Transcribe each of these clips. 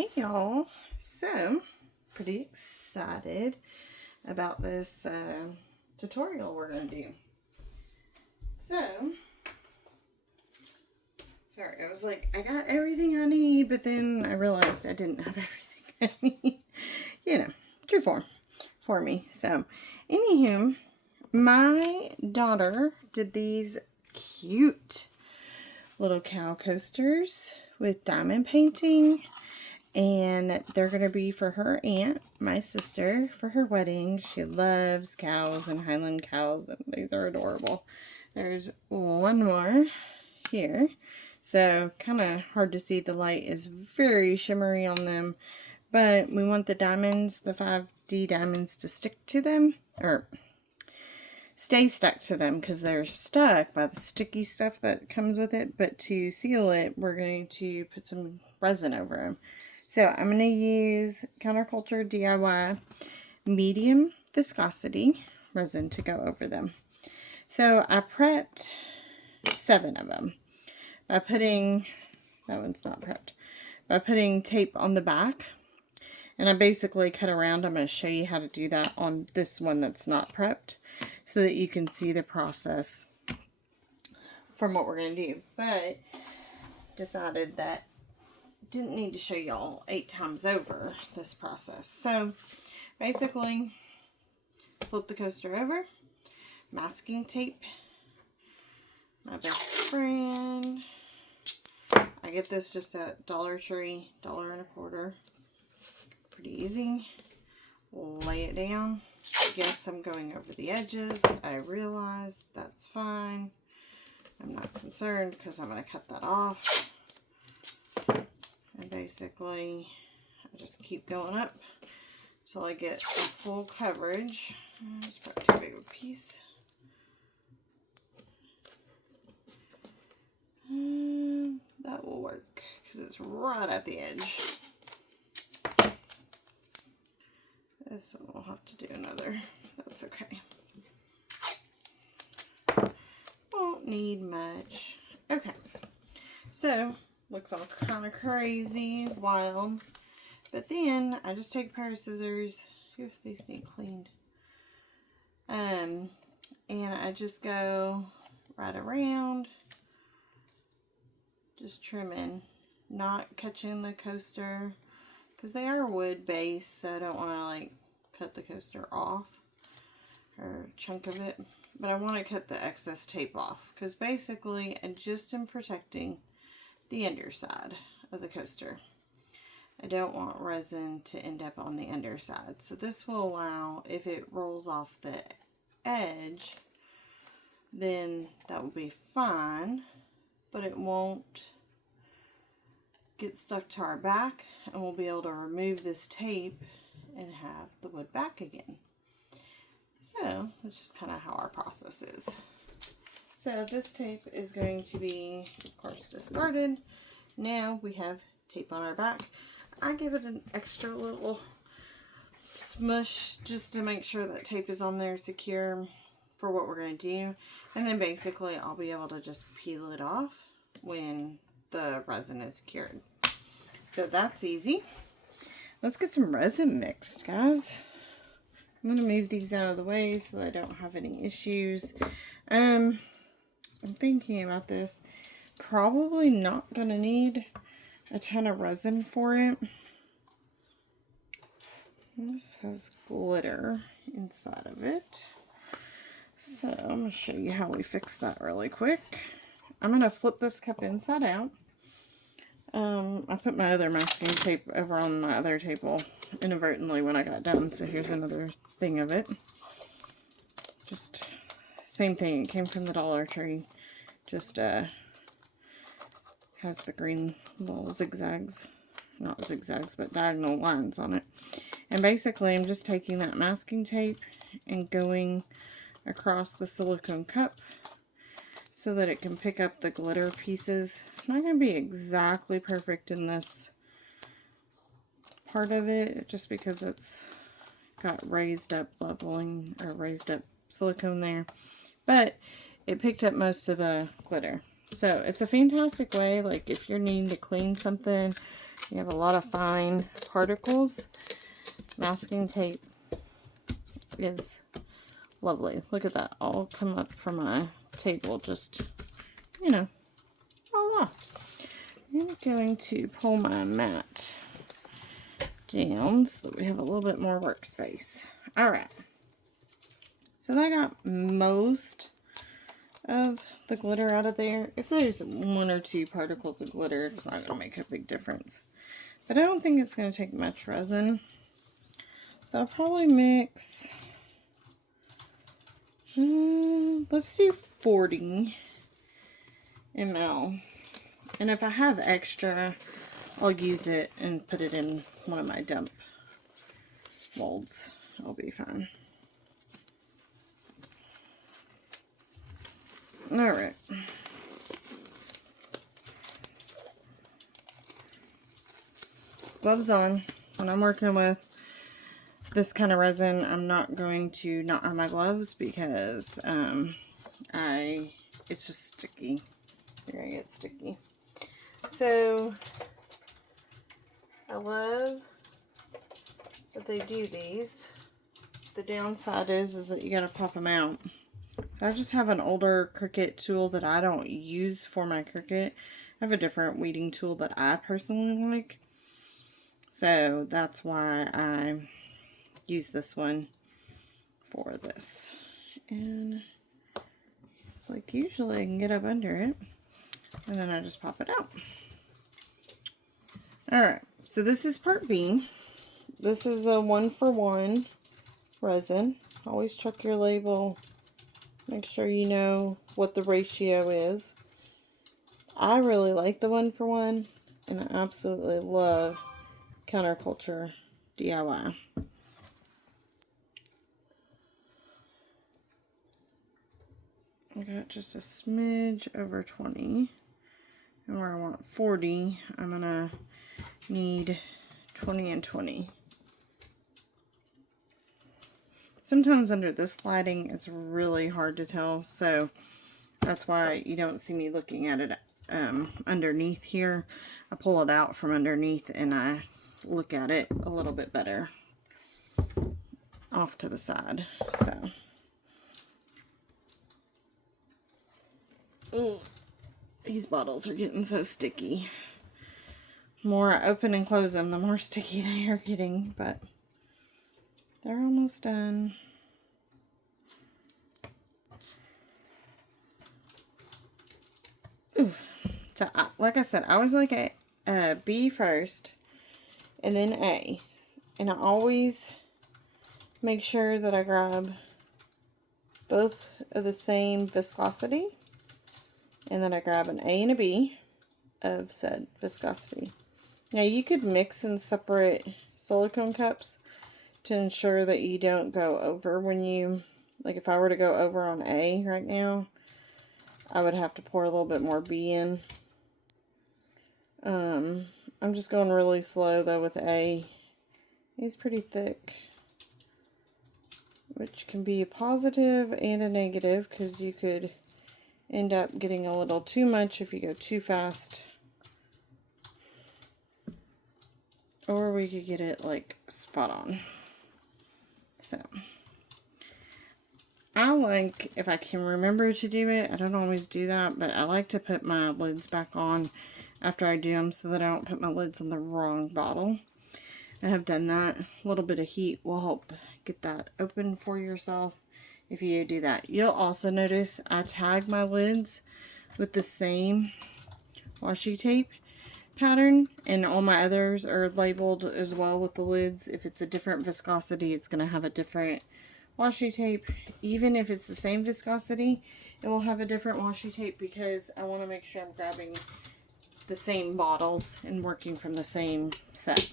Hey y'all, so pretty excited about this tutorial we're going to do. So, sorry, I was like, I got everything I need, but then I realized I didn't have everything I need. You know, true form for me. So, anywho, my daughter did these cute little cow coasters with diamond painting. And they're going to be for her aunt, my sister, for her wedding. She loves cows and Highland cows, and these are adorable. There's one more here. So, kind of hard to see. The light is very shimmery on them. But we want the diamonds, the 5D diamonds, to stick to them. Or stay stuck to them because they're stuck by the sticky stuff that comes with it. But to seal it, we're going to put some resin over them. So I'm going to use Counterculture DIY medium viscosity resin to go over them. So I prepped 7 of them by putting, that one's not prepped, by putting tape on the back. And I basically cut around. I'm going to show you how to do that on this one that's not prepped so that you can see the process from what we're going to do. But decided that didn't need to show y'all 8 times over this process. So basically, flip the coaster over, masking tape, my best friend. I get this just at Dollar Tree, $1.25. Pretty easy. Lay it down. Yes, I'm going over the edges. I realize that's fine. I'm not concerned because I'm going to cut that off. And basically, I just keep going up until I get a full coverage. It's probably too big of a piece. That will work because it's right at the edge. This one will have to do another. That's okay. Won't need much. Okay. So, looks all kind of crazy, wild. But then, I just take a pair of scissors. If these need cleaned. And I just go right around. Just trimming. Not catching the coaster. Because they are wood based, so I don't want to like cut the coaster off. Or a chunk of it. But I want to cut the excess tape off. Because basically, I just am protecting the underside of the coaster. I don't want resin to end up on the underside. So this will allow, if it rolls off the edge, then that will be fine. But it won't get stuck to our back. And we'll be able to remove this tape and have the wood back again. So that's just kind of how our process is. So this tape is going to be, of course, discarded. Now we have tape on our back. I give it an extra little smush just to make sure that tape is on there secure for what we're going to do. And then basically I'll be able to just peel it off when the resin is cured. So that's easy. Let's get some resin mixed, guys. I'm going to move these out of the way so that I don't have any issues. I'm thinking about this. Probably not going to need a ton of resin for it. This has glitter inside of it. So I'm going to show you how we fix that really quick. I'm going to flip this cup inside out. I put my other masking tape over on my other table inadvertently when I got done. So here's another thing of it. Just same thing. It came from the Dollar Tree. Just has the green little zigzags. Not zigzags, but diagonal lines on it. And basically I'm just taking that masking tape and going across the silicone cup so that it can pick up the glitter pieces. It's not going to be exactly perfect in this part of it, just because it's got raised up leveling, or raised up silicone there. But it picked up most of the glitter. So it's a fantastic way, like if you're needing to clean something, You have a lot of fine particles. Masking tape is lovely. Look at that. All come up from my table. Just, you know, voila. I'm going to pull my mat down so that we have a little bit more workspace. Alright. So that got most of the glitter out of there. If there's 1 or 2 particles of glitter, it's not going to make a big difference. But I don't think it's going to take much resin. So I'll probably mix, let's do 40 ml. And if I have extra, I'll use it and put it in one of my dump molds. I'll be fine. Alright. Gloves on. When I'm working with this kind of resin, I'm not going to not have my gloves because it's just sticky. You're gonna get sticky. So I love that they do these. The downside is that you gotta pop them out. So I just have an older Cricut tool that I don't use for my Cricut. I have a different weeding tool that I personally like. So that's why I use this one for this. And it's like usually I can get up under it. And then I just pop it out. Alright, so this is part B. This is a 1-for-1 resin. Always check your label. Make sure you know what the ratio is. I really like the 1-for-1, and I absolutely love Counterculture DIY. I got just a smidge over 20. And where I want 40, I'm going to need 20 and 20. Sometimes under this lighting, it's really hard to tell, so that's why you don't see me looking at it underneath here. I pull it out from underneath and I look at it a little bit better off to the side. So, ooh, these bottles are getting so sticky. The more I open and close them, the more sticky they are getting, but they're almost done. Ooh. So, like I said, I always like a B first, and then A. And I always make sure that I grab both of the same viscosity, and then I grab an A and a B of said viscosity. Now, you could mix and separate silicone cups to ensure that you don't go over when you, like if I were to go over on A right now, I would have to pour a little bit more B in. I'm just going really slow though with A. It's pretty thick, which can be a positive and a negative because you could end up getting a little too much if you go too fast. Or we could get it like spot on. So, I like, if I can remember to do it, I don't always do that, but I like to put my lids back on after I do them so that I don't put my lids on the wrong bottle. I have done that. A little bit of heat will help get that open for yourself if you do that. You'll also notice I tag my lids with the same washi tape pattern, and all my others are labeled as well with the lids. If it's a different viscosity, it's going to have a different washi tape. Even if it's the same viscosity, it will have a different washi tape because I want to make sure I'm grabbing the same bottles and working from the same set.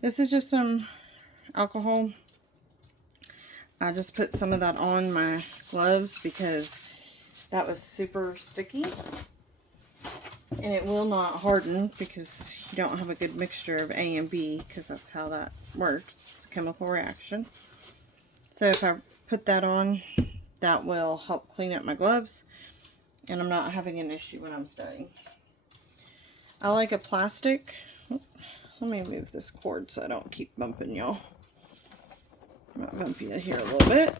This is just some alcohol. I just put some of that on my gloves because that was super sticky. And it will not harden because you don't have a good mixture of A and B, because that's how that works. It's a chemical reaction. So if I put that on, that will help clean up my gloves, and I'm not having an issue when I'm studying. I like a plastic Let me move this cord so I don't keep bumping y'all. I'm going to bump you here a little bit.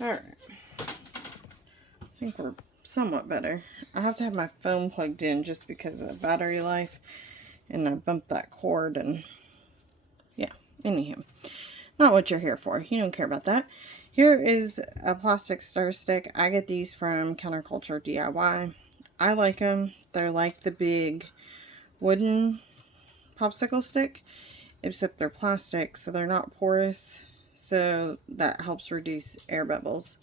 Alright. I think we're somewhat better. I have to have my phone plugged in just because of battery life. And I bumped that cord and yeah, anywho. Not what you're here for. You don't care about that. Here is a plastic stir stick. I get these from Counterculture DIY. I like them. They're like the big wooden popsicle stick, except they're plastic, so they're not porous. So that helps reduce air bubbles.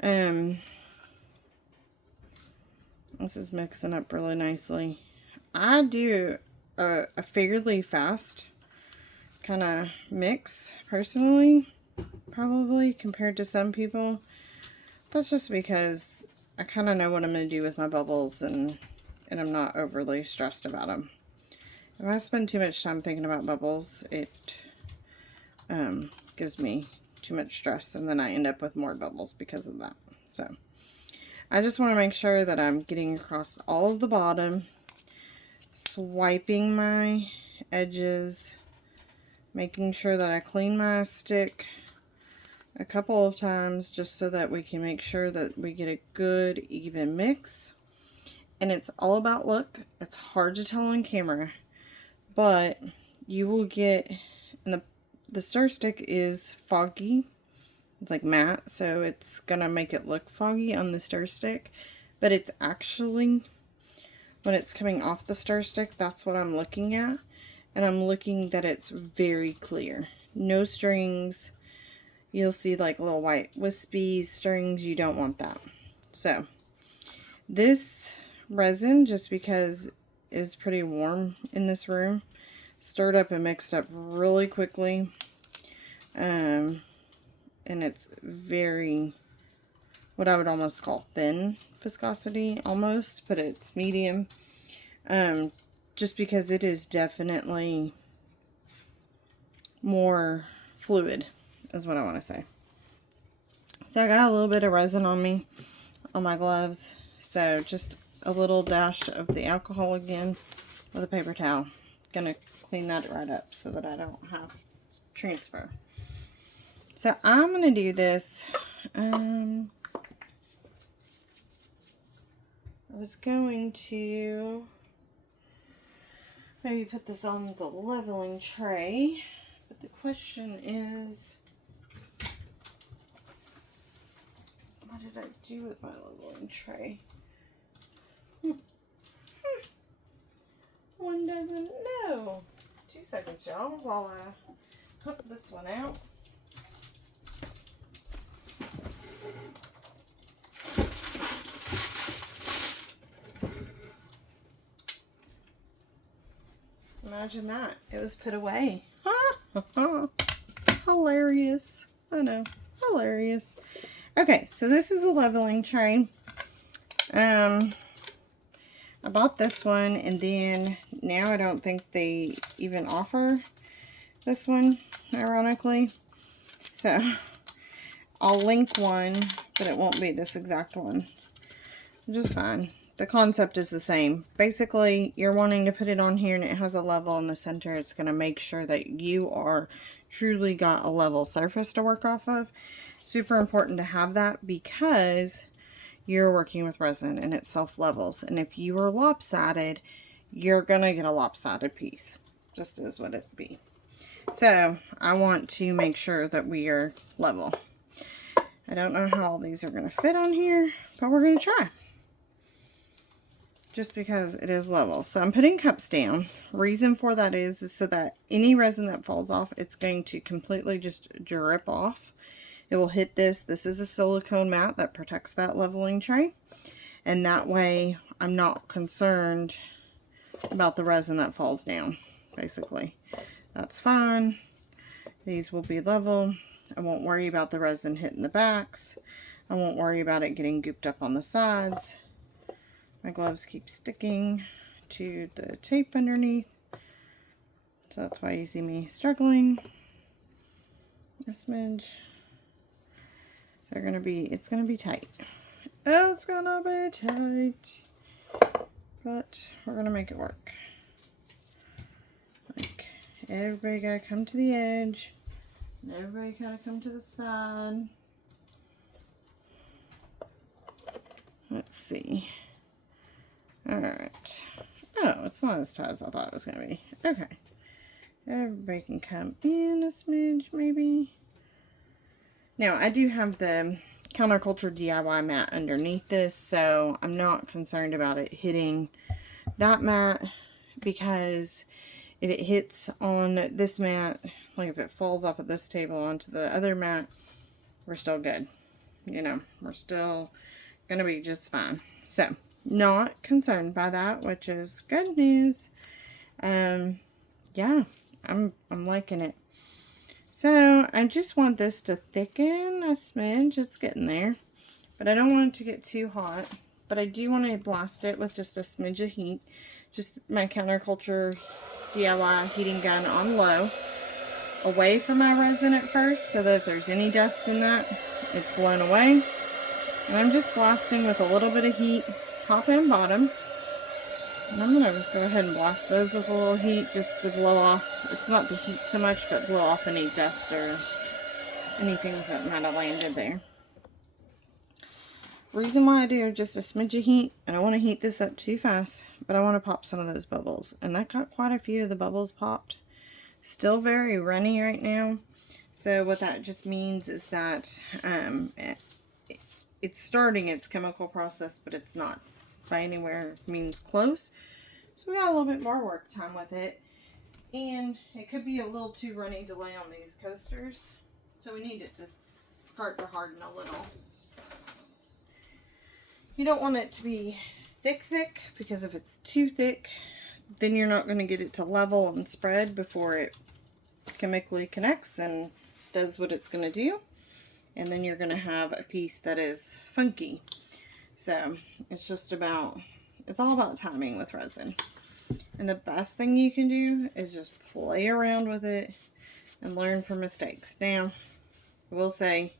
This is mixing up really nicely. I do a fairly fast kind of mix personally, probably compared to some people. That's just because I kind of know what I'm going to do with my bubbles, and I'm not overly stressed about them. If I spend too much time thinking about bubbles, it gives me too much stress, and then I end up with more bubbles because of that. So I just want to make sure that I'm getting across all of the bottom, swiping my edges, making sure that I clean my stick a couple of times just so that we can make sure that we get a good even mix. And it's all about look. It's hard to tell on camera, but you will get, and the stir stick is foggy. It's like matte, so it's gonna make it look foggy on the stir stick, but it's actually, when it's coming off the stir stick, that's what I'm looking at. And I'm looking that it's very clear. No strings. You'll see like little white wispy strings. You don't want that. So this resin, just because it's pretty warm in this room, stirred up and mixed up really quickly. And it's very, what I would almost call thin viscosity almost, but it's medium. Just because it is definitely more fluid is what I want to say. So I got a little bit of resin on me, on my gloves. So just a little dash of the alcohol again with a paper towel. Gonna clean that right up so that I don't have transfer. So I'm gonna do this. I was going to maybe put this on the leveling tray, but the question is, what did I do with my leveling tray? One doesn't know. 2 seconds, y'all, while I hook this one out. Imagine that. It was put away. Hilarious. I know. Hilarious. Okay, so this is a leveling tray. I bought this one, and then now I don't think they even offer this one, ironically. So I'll link one, but it won't be this exact one. Just fine. The concept is the same. Basically, you're wanting to put it on here and it has a level in the center. It's going to make sure that you are truly got a level surface to work off of. Super important to have that because you're working with resin and it self-levels. And if you are lopsided, you're going to get a lopsided piece. Just as what it be. So, I want to make sure that we are level. I don't know how all these are going to fit on here, but we're going to try. Just because it is level. So I'm putting cups down. Reason for that is so that any resin that falls off, it's going to completely just drip off. It will hit this. This is a silicone mat that protects that leveling tray. And that way I'm not concerned about the resin that falls down, basically. That's fine. These will be level. I won't worry about the resin hitting the backs. I won't worry about it getting gooped up on the sides. My gloves keep sticking to the tape underneath. So that's why you see me struggling. A smidge. It's gonna be tight. It's gonna be tight, but we're gonna make it work. Like, everybody gotta come to the edge, and everybody gotta come to the side. Let's see. Alright. Oh, it's not as tight as I thought it was gonna be. Okay. Everybody can come in a smidge, maybe. Now, I do have the Counterculture DIY mat underneath this, so I'm not concerned about it hitting that mat, because if it hits on this mat, like if it falls off of this table onto the other mat, we're still good. You know, we're still gonna be just fine. So, not concerned by that, which is good news. Yeah, I'm liking it. So, I just want this to thicken a smidge. It's getting there. But I don't want it to get too hot. But I do want to blast it with just a smidge of heat. Just my Counterculture DIY heating gun on low. Away from my resin at first, so that if there's any dust in that, it's blown away. And I'm just blasting with a little bit of heat, top and bottom. And I'm going to go ahead and blast those with a little heat just to blow off. It's not the heat so much, but blow off any dust or any things that might have landed there. Reason why I do just a smidge of heat, I don't want to heat this up too fast, but I want to pop some of those bubbles. And that got quite a few of the bubbles popped. Still very runny right now. So what that just means is that it's starting its chemical process, but it's not by anywhere means close. So we got a little bit more work time with it. And it could be a little too runny to lay on these coasters. So we need it to start to harden a little. You don't want it to be thick, because if it's too thick, then you're not going to get it to level and spread before it chemically connects and does what it's going to do. And then you're going to have a piece that is funky. So it's just about, it's all about timing with resin. And the best thing you can do is just play around with it and learn from mistakes. Now, I will say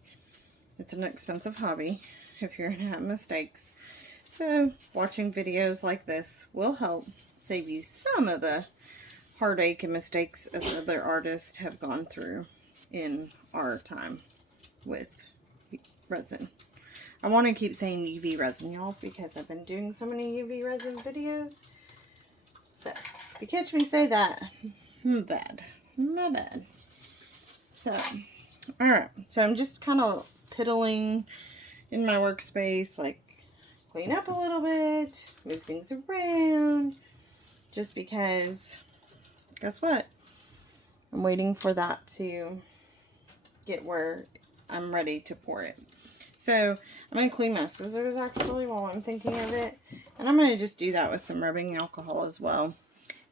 it's an expensive hobby if you're going to have mistakes. So watching videos like this will help save you some of the heartache and mistakes as other artists have gone through in our time with resin. I want to keep saying UV resin, y'all, because I've been doing so many UV resin videos. So, if you catch me say that, my bad. So, alright. So, I'm just kind of piddling in my workspace, like, clean up a little bit, move things around, just because, guess what? I'm waiting for that to get where I'm ready to pour it. So I'm going to clean my scissors actually while I'm thinking of it. And I'm going to just do that with some rubbing alcohol as well.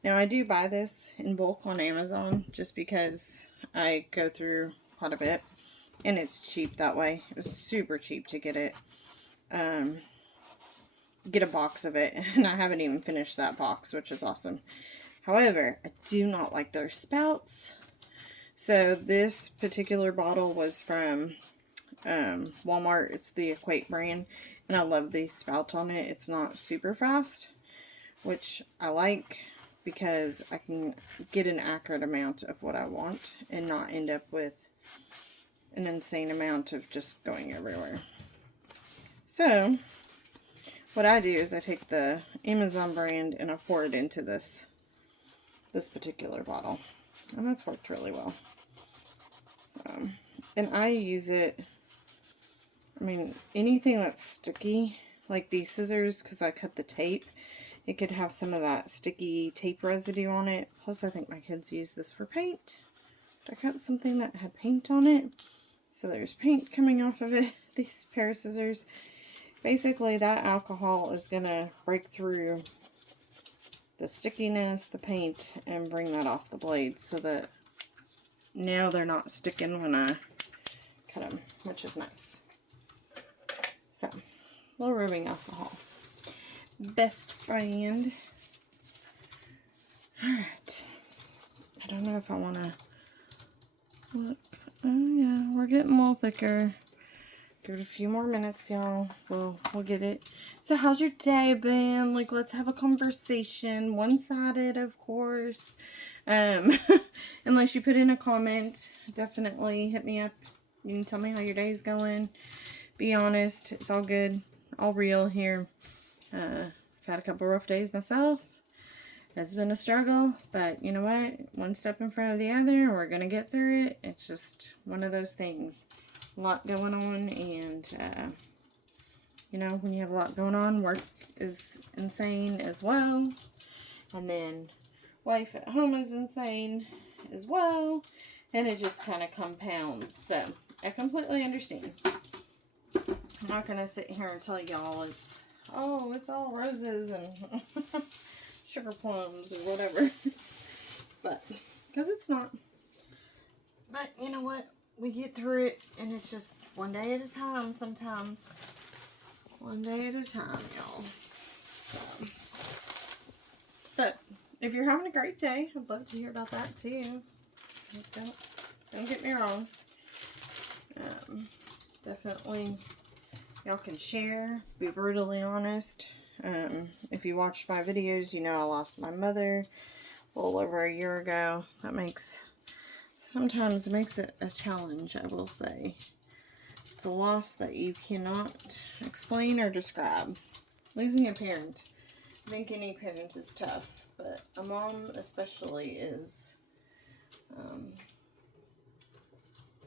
Now I do buy this in bulk on Amazon just because I go through quite a bit. And it's cheap that way. It was super cheap to get it. Get a box of it. And I haven't even finished that box, which is awesome. However, I do not like their spouts. So this particular bottle was from Walmart. It's the Equate brand, and I love the spout on it. It's not super fast, which I like because I can get an accurate amount of what I want and not end up with an insane amount of just going everywhere. So what I do is I take the Amazon brand and I pour it into this particular bottle, and that's worked really well. So, and I use it, I mean, anything that's sticky, like these scissors, because I cut the tape, it could have some of that sticky tape residue on it. Plus, I think my kids use this for paint. I cut something that had paint on it, so there's paint coming off of it. These pair of scissors. Basically, that alcohol is going to break through the stickiness, the paint, and bring that off the blade so that now they're not sticking when I cut them, which is nice. So, a little rubbing alcohol. Best friend. Alright. I don't know if I want to look. Oh yeah, we're getting a little thicker. Give it a few more minutes, y'all. We'll get it. So how's your day been? Like, let's have a conversation. One-sided, of course. Unless you put in a comment, definitely hit me up. You can tell me how your day's going. Be honest. It's all good. All real here. I've had a couple rough days myself. It's been a struggle, but you know what? One step in front of the other. We're going to get through it. It's just one of those things. A lot going on, and you know, when you have a lot going on, work is insane as well, and then life at home is insane as well, and it just kind of compounds. So I completely understand. I'm not gonna sit here and tell y'all it's all roses and sugar plums or whatever, but because it's not. But you know what? We get through it, and it's just one day at a time sometimes. One day at a time, y'all. So, but if you're having a great day, I'd love to hear about that too. Don't get me wrong. Definitely, y'all can share. Be brutally honest. If you watched my videos, you know I lost my mother a little over a year ago. Sometimes it makes it a challenge, I will say. It's a loss that you cannot explain or describe. Losing a parent. I think any parent is tough, but a mom especially is.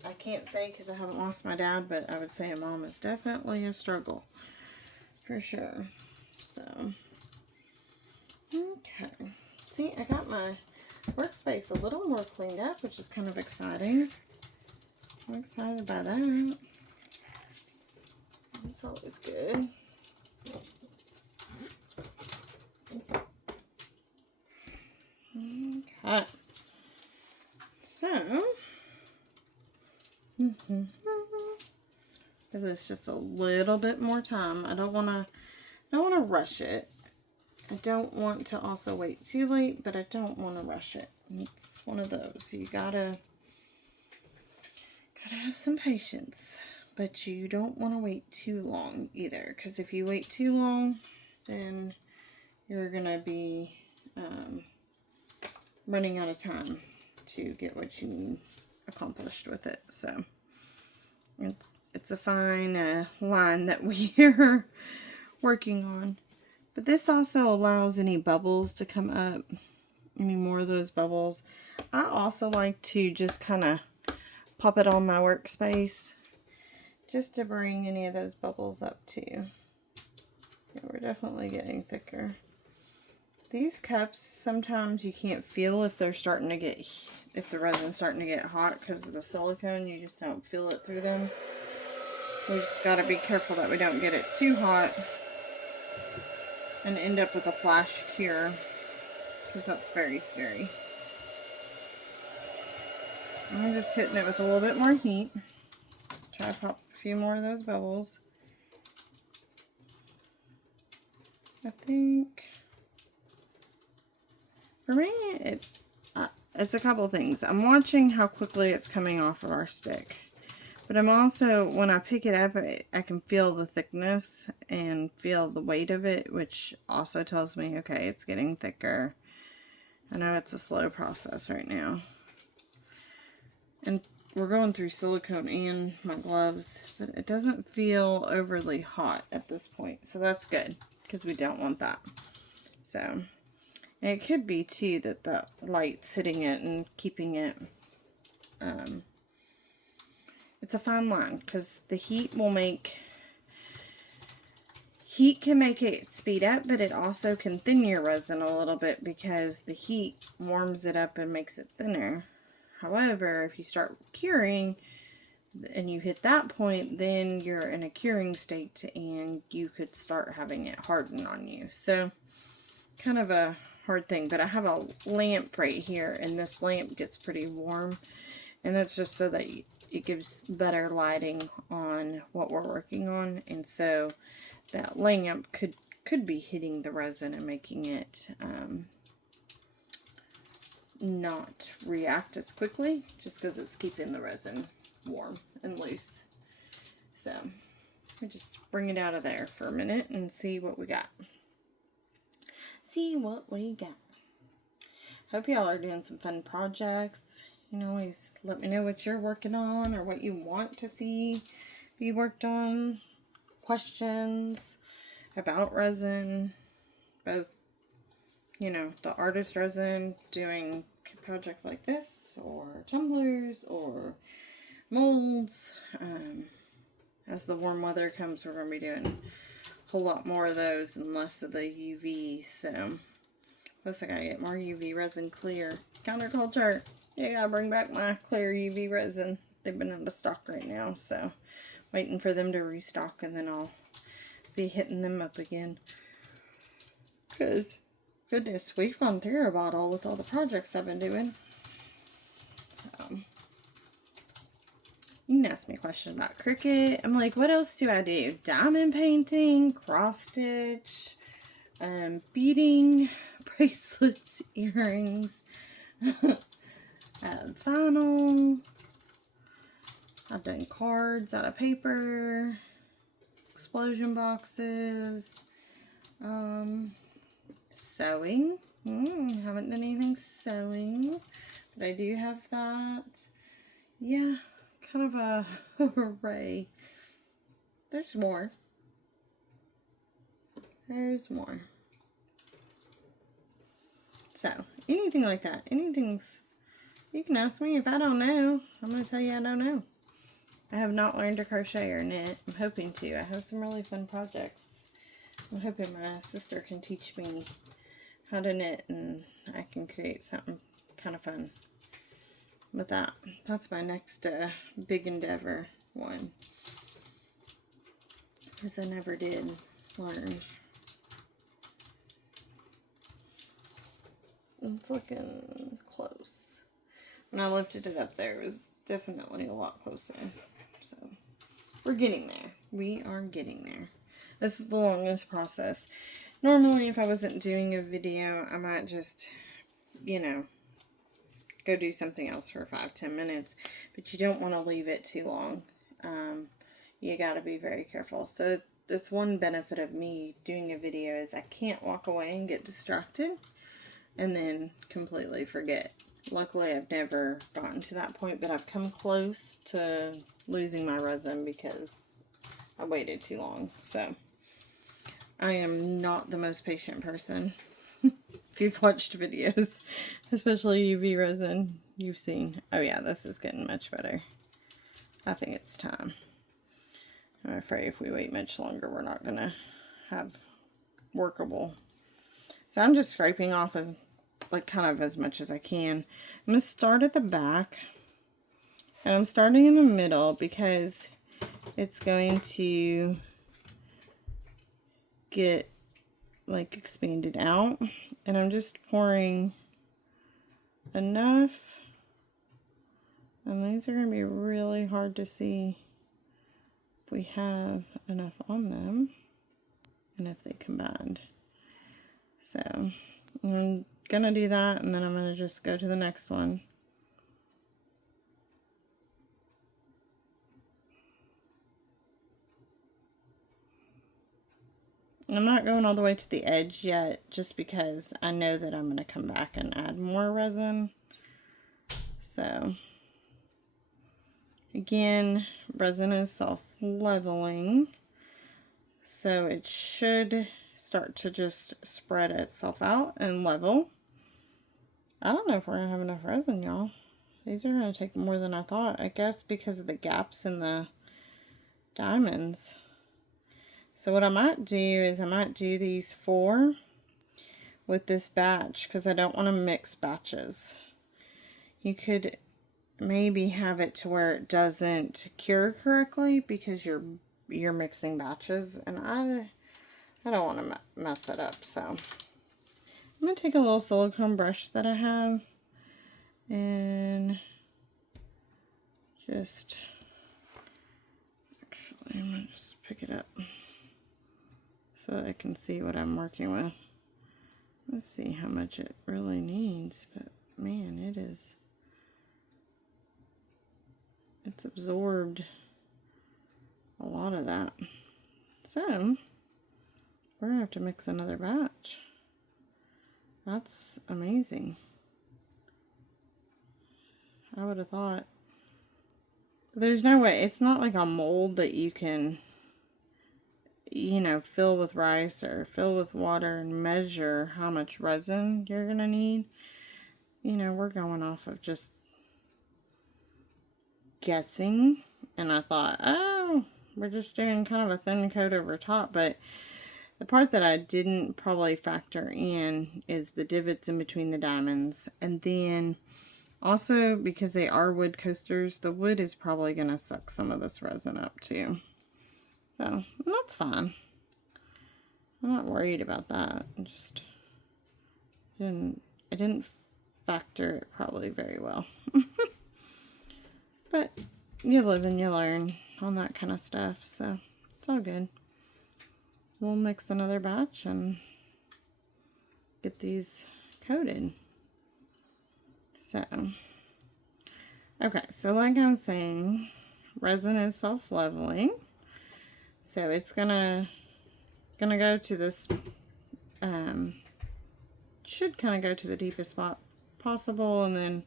I can't say because I haven't lost my dad, but I would say a mom is definitely a struggle. For sure. So, okay. See, I got my workspace a little more cleaned up, which is kind of exciting. I'm excited by that. It's always good. Okay. So, give this just a little bit more time. I don't want to rush it. I don't want to also wait too late, but I don't want to rush it. It's one of those. You gotta have some patience, but you don't want to wait too long either, because if you wait too long, then you're gonna be running out of time to get what you need accomplished with it. So it's a fine line that we are working on. But this also allows any bubbles to come up, any more of those bubbles. I also like to just kind of pop it on my workspace just to bring any of those bubbles up too. Yeah, we're definitely getting thicker. These cups, sometimes you can't feel if they're starting to get, if the resin's starting to get hot because of the silicone. You just don't feel it through them. We just got to be careful that we don't get it too hot and end up with a flash cure, because that's very scary. I'm just hitting it with a little bit more heat. Try to pop a few more of those bubbles. I think for me, it's a couple things. I'm watching how quickly it's coming off of our stick. But I'm also, when I pick it up, I can feel the thickness and feel the weight of it, which also tells me, okay, it's getting thicker. I know it's a slow process right now. And we're going through silicone and my gloves, but it doesn't feel overly hot at this point. So that's good, because we don't want that. So, and it could be too that the light's hitting it and keeping it, it's a fine line, because the heat can make it speed up, but it also can thin your resin a little bit because the heat warms it up and makes it thinner. However, if you start curing and you hit that point, then you're in a curing state and you could start having it harden on you. So, kind of a hard thing, but I have a lamp right here, and this lamp gets pretty warm, and that's just so that it gives better lighting on what we're working on. And so that lamp could be hitting the resin and making it not react as quickly, just because it's keeping the resin warm and loose. So We just bring it out of there for a minute and see what we got. See what we got. Hope y'all are doing some fun projects. You know, always let me know what you're working on or what you want to see be worked on. Questions about resin, both, you know, the artist resin, doing projects like this, or tumblers, or molds. As the warm weather comes, we're going to be doing a whole lot more of those and less of the UV. So, plus I gotta get more UV resin clear. Counterculture. Yeah, gotta bring back my clear UV resin. They've been out of stock right now, so waiting for them to restock, and then I'll be hitting them up again. Because, goodness, we've gone through a bottle with all the projects I've been doing. You can ask me a question about Cricut. I'm like, what else do I do? Diamond painting, cross stitch, beading, bracelets, earrings, vinyl. I've done cards out of paper, explosion boxes, sewing. Haven't done anything sewing, but I do have that. Yeah, kind of a array. There's more. There's more. So, anything like that. Anything's, you can ask me if I don't know. I'm going to tell you I don't know. I have not learned to crochet or knit. I'm hoping to. I have some really fun projects. I'm hoping my sister can teach me how to knit and I can create something kind of fun with that. That's my next big endeavor one. Because I never did learn. It's looking close. When I lifted it up there, it was definitely a lot closer. So, we're getting there. We are getting there. This is the longest process. Normally, if I wasn't doing a video, I might just, you know, go do something else for 5-10 minutes. But you don't want to leave it too long. You got to be very careful. So, that's one benefit of me doing a video is I can't walk away and get distracted and then completely forget. Luckily, I've never gotten to that point, but I've come close to losing my resin because I waited too long. So, I am not the most patient person. If you've watched videos, especially UV resin, you've seen, oh yeah, this is getting much better. I think it's time. I'm afraid if we wait much longer, we're not going to have workable. So I'm just scraping off as, like, kind of as much as I can. I'm going to start at the back. And I'm starting in the middle because it's going to get, like, expanded out. And I'm just pouring enough. And these are going to be really hard to see if we have enough on them. And if they combined. So, I'm going to do that, and then I'm going to just go to the next one. And I'm not going all the way to the edge yet, just because I know that I'm going to come back and add more resin. So, again, resin is self-leveling, so it should start to just spread itself out and level. I don't know if we're going to have enough resin, y'all. These are going to take more than I thought, I guess because of the gaps in the diamonds. So what I might do is I might do these 4 with this batch because I don't want to mix batches. You could maybe have it to where it doesn't cure correctly because you're mixing batches, and I don't want to mess it up. So I'm going to take a little silicone brush that I have and just, actually I'm going to just pick it up so that I can see what I'm working with. Let's see how much it really needs, but man, it's absorbed a lot of that. So we're gonna have to mix another batch. That's amazing. I would have thought. There's no way. It's not like a mold that you can, you know, fill with rice or fill with water and measure how much resin you're gonna need. You know, we're going off of just guessing. And I thought, oh, we're just doing kind of a thin coat over top. But the part that I didn't probably factor in is the divots in between the diamonds. And then also, because they are wood coasters, the wood is probably going to suck some of this resin up too. So, that's fine. I'm not worried about that. I just didn't factor it probably very well. But you live and you learn on that kind of stuff, so it's all good. We'll mix another batch and get these coated. So, okay, so like I was saying, resin is self-leveling. So it's gonna go to this, should kind of go to the deepest spot possible, and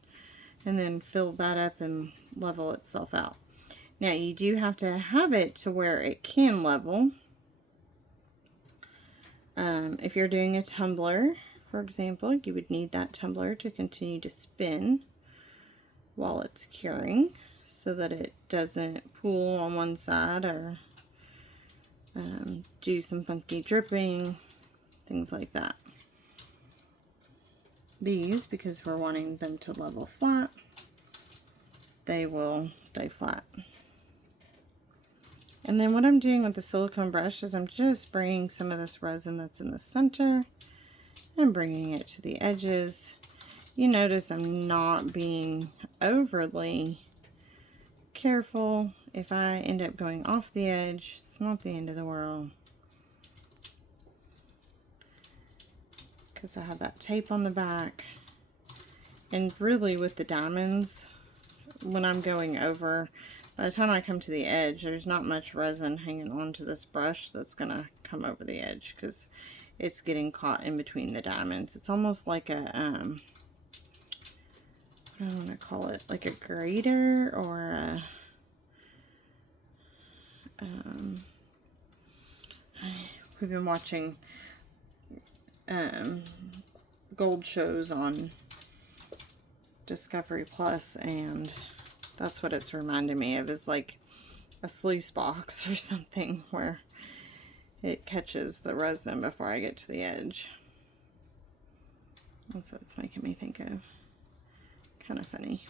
then fill that up and level itself out. Now you do have to have it to where it can level. If you're doing a tumbler, for example, you would need that tumbler to continue to spin while it's curing so that it doesn't pool on one side or do some funky dripping, things like that. These, because we're wanting them to level flat, they will stay flat. And then what I'm doing with the silicone brush is I'm just bringing some of this resin that's in the center and bringing it to the edges. You notice I'm not being overly careful. If I end up going off the edge, it's not the end of the world, because I have that tape on the back. And really with the diamonds, when I'm going over, by the time I come to the edge, there's not much resin hanging onto this brush that's gonna come over the edge because it's getting caught in between the diamonds. It's almost like a what do I want to call it, like a grater or a we've been watching gold shows on Discovery Plus, and that's what it's reminding me of, is like a sluice box or something where it catches the resin before I get to the edge. That's what it's making me think of. Kind of funny.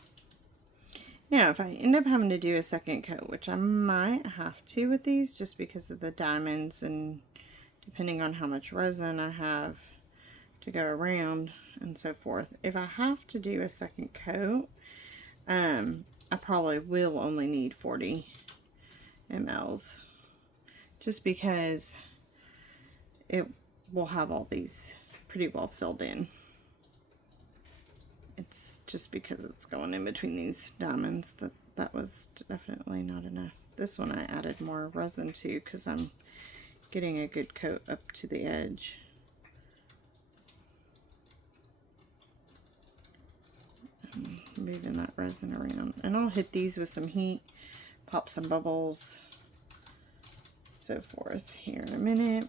Now, if I end up having to do a second coat, which I might have to with these just because of the diamonds and depending on how much resin I have to go around and so forth. If I have to do a second coat, I probably will only need 40 mLs just because it will have all these pretty well filled in. It's just because it's going in between these diamonds that was definitely not enough. This one I added more resin to because I'm getting a good coat up to the edge. I'm moving that resin around, and I'll hit these with some heat, pop some bubbles, so forth here in a minute.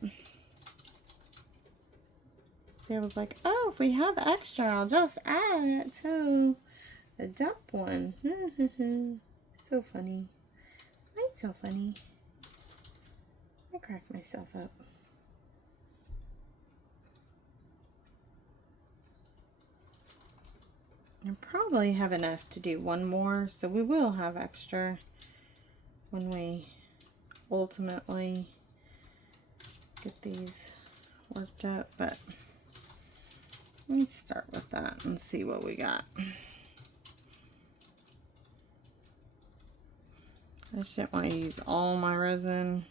See, I was like, oh, if we have extra, I'll just add it to the dump one. So funny. I'm so funny. I crack myself up. I probably have enough to do one more, so we will have extra when we ultimately get these worked up, but let's start with that and see what we got. I just didn't want to use all my resin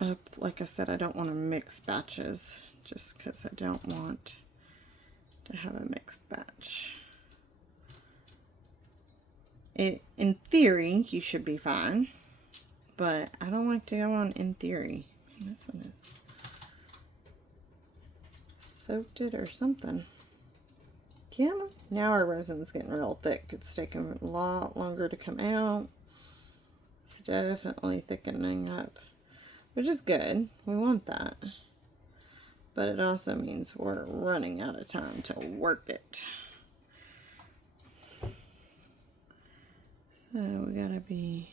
up. Like I said, I don't want to mix batches just because I don't want to have a mixed batch. In theory, you should be fine, but I don't like to go on In Theory. This one is soaked it or something. Yeah, now our resin's getting real thick. It's taking a lot longer to come out. It's definitely thickening up, which is good. We want that. But it also means we're running out of time to work it. So we gotta be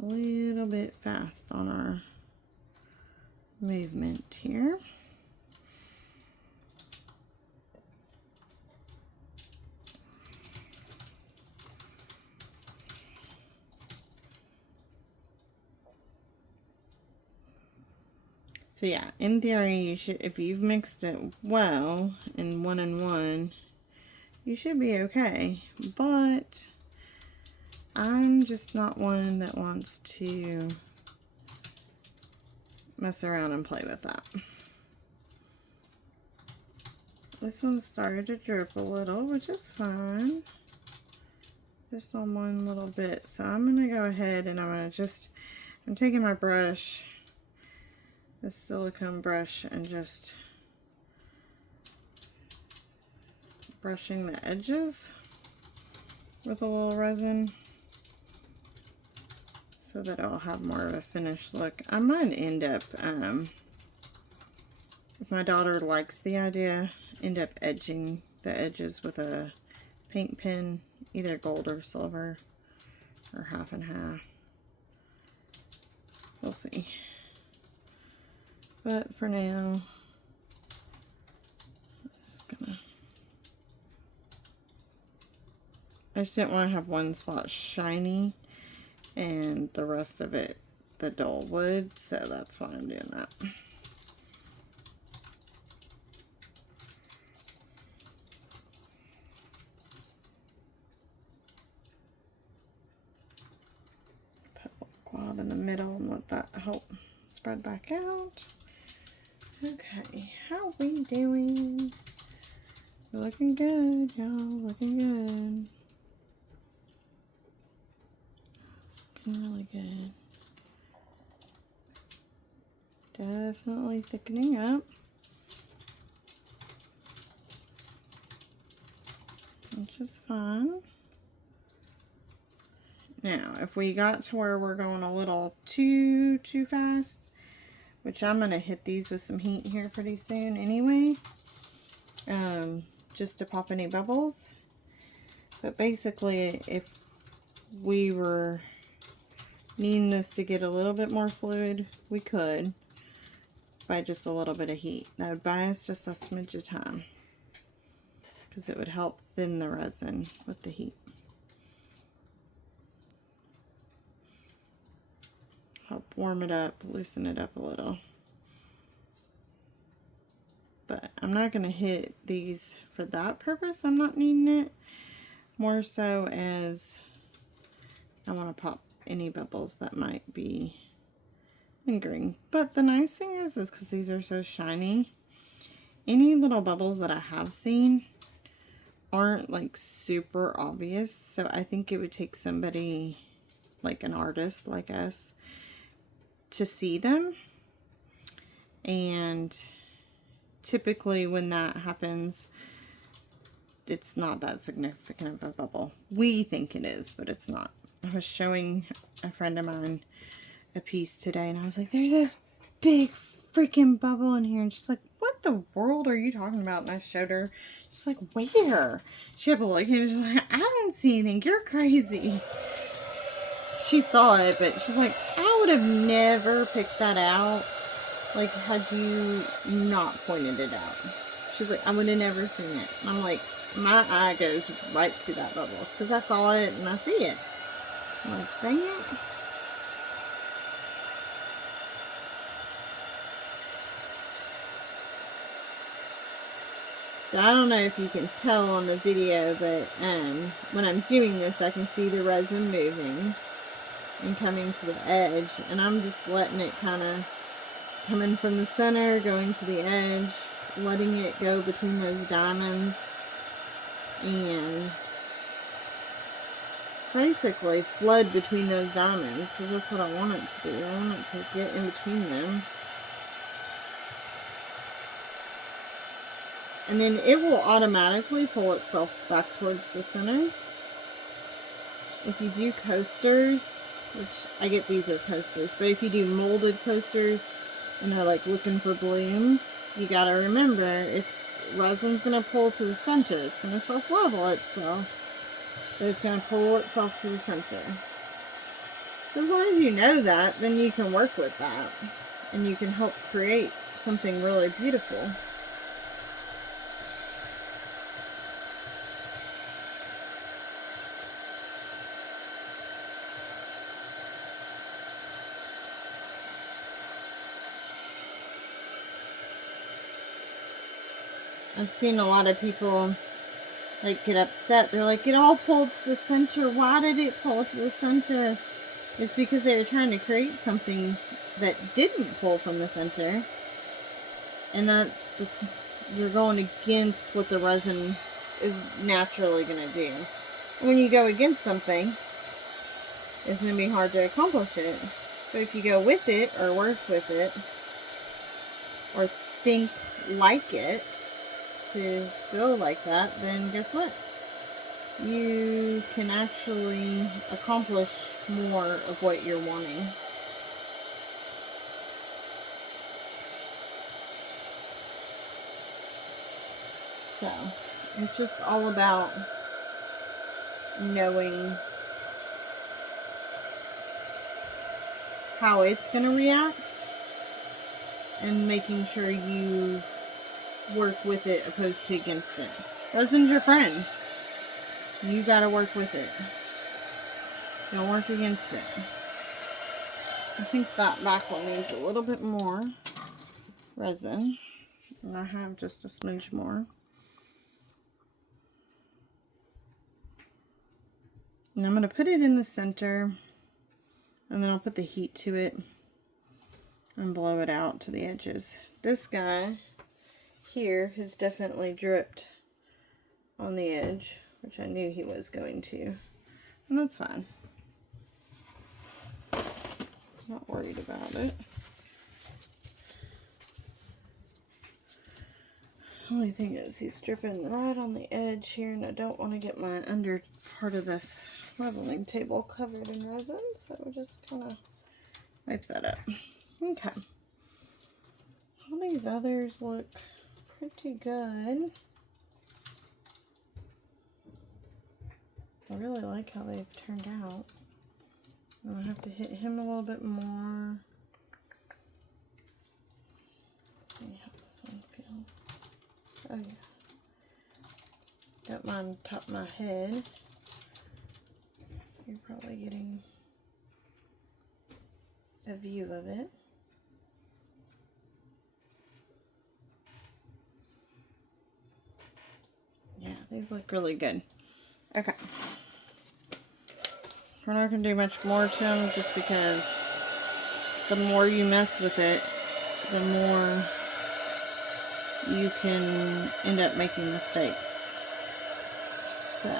a little bit fast on our movement here. So yeah, in theory, you should, if you've mixed it well in 1 and 1, you should be okay. But I'm just not one that wants to mess around and play with that. This one started to drip a little, which is fine. Just on one little bit. So I'm going to go ahead and I'm taking my brush, this silicone brush, and just brushing the edges with a little resin so that it'll have more of a finished look. I might end up, if my daughter likes the idea, end up edging the edges with a paint pen, either gold or silver, or half and half. We'll see. But for now, I just didn't want to have one spot shiny and the rest of it the dull wood, so that's why I'm doing that. Put a glob in the middle and let that help spread back out. Okay, how we doing? We're looking good, y'all. Looking good. It's looking really good. Definitely thickening up. Which is fine. Now, if we got to where we're going a little too fast, which I'm going to hit these with some heat here pretty soon anyway, just to pop any bubbles. But basically, if we were needing this to get a little bit more fluid, we could by just a little bit of heat. That would buy us just a smidge of time because it would help thin the resin with the heat. Help warm it up, loosen it up a little. But I'm not going to hit these for that purpose. I'm not needing it. More so as I want to pop any bubbles that might be lingering. But the nice thing is because these are so shiny, any little bubbles that I have seen aren't like super obvious. So I think it would take somebody like an artist like us to see them. And typically when that happens, it's not that significant of a bubble. We think it is, but it's not. I was showing a friend of mine a piece today and I was like, there's this big freaking bubble in here, and she's like, what the world are you talking about? And I showed her. She's like, where? She had a look and she's like, I don't see anything, you're crazy. She saw it, but she's like, I would have never picked that out, like, had you not pointed it out. She's like, I would have never seen it. And I'm like, my eye goes right to that bubble because I saw it and I see it. I'm like, dang it. So I don't know if you can tell on the video, but when I'm doing this, I can see the resin moving and coming to the edge, and I'm just letting it kind of coming from the center, going to the edge, letting it go between those diamonds, and basically flood between those diamonds, because that's what I want it to do. I want it to get in between them. And then it will automatically pull itself back towards the center. If you do coasters, which I get these are coasters, but if you do molded coasters and are like looking for blooms, you gotta remember resin's gonna pull to the center. It's gonna self-level itself, but it's gonna pull itself to the center. So as long as you know that, then you can work with that and you can help create something really beautiful. I've seen a lot of people like get upset. They're like, it all pulled to the center. Why did it pull to the center? It's because they were trying to create something that didn't pull from the center. And you're going against what the resin is naturally going to do. When you go against something, it's going to be hard to accomplish it. But if you go with it, or work with it, or think like it, to go like that, then guess what? You can actually accomplish more of what you're wanting. So, it's just all about knowing how it's going to react and making sure you work with it opposed to against it. Resin's your friend. You gotta work with it. Don't work against it. I think that back one needs a little bit more resin. And I have just a smidge more. And I'm gonna put it in the center. And then I'll put the heat to it. And blow it out to the edges. This guy here has definitely dripped on the edge, which I knew he was going to, and that's fine. Not worried about it. Only thing is he's dripping right on the edge here, and I don't want to get my under part of this leveling table covered in resin, so we'll just kind of wipe that up. Okay. All these others look pretty good. I really like how they've turned out. I'm gonna have to hit him a little bit more. Let's see how this one feels. Oh yeah. Got mine on top of my head. You're probably getting a view of it. Yeah, these look really good. Okay. We're not going to do much more to them just because the more you mess with it, the more you can end up making mistakes. So.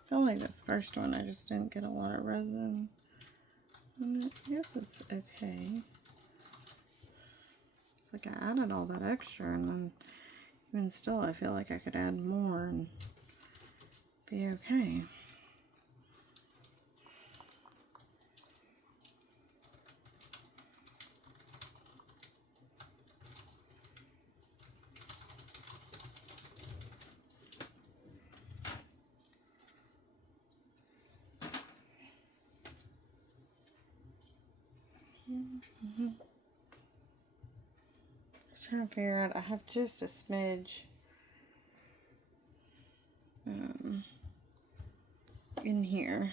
I feel like this first one I just didn't get a lot of resin. I guess it's okay. It's like I added all that extra, and then even still I feel like I could add more and be okay. Just trying to figure out, I have just a smidge in here.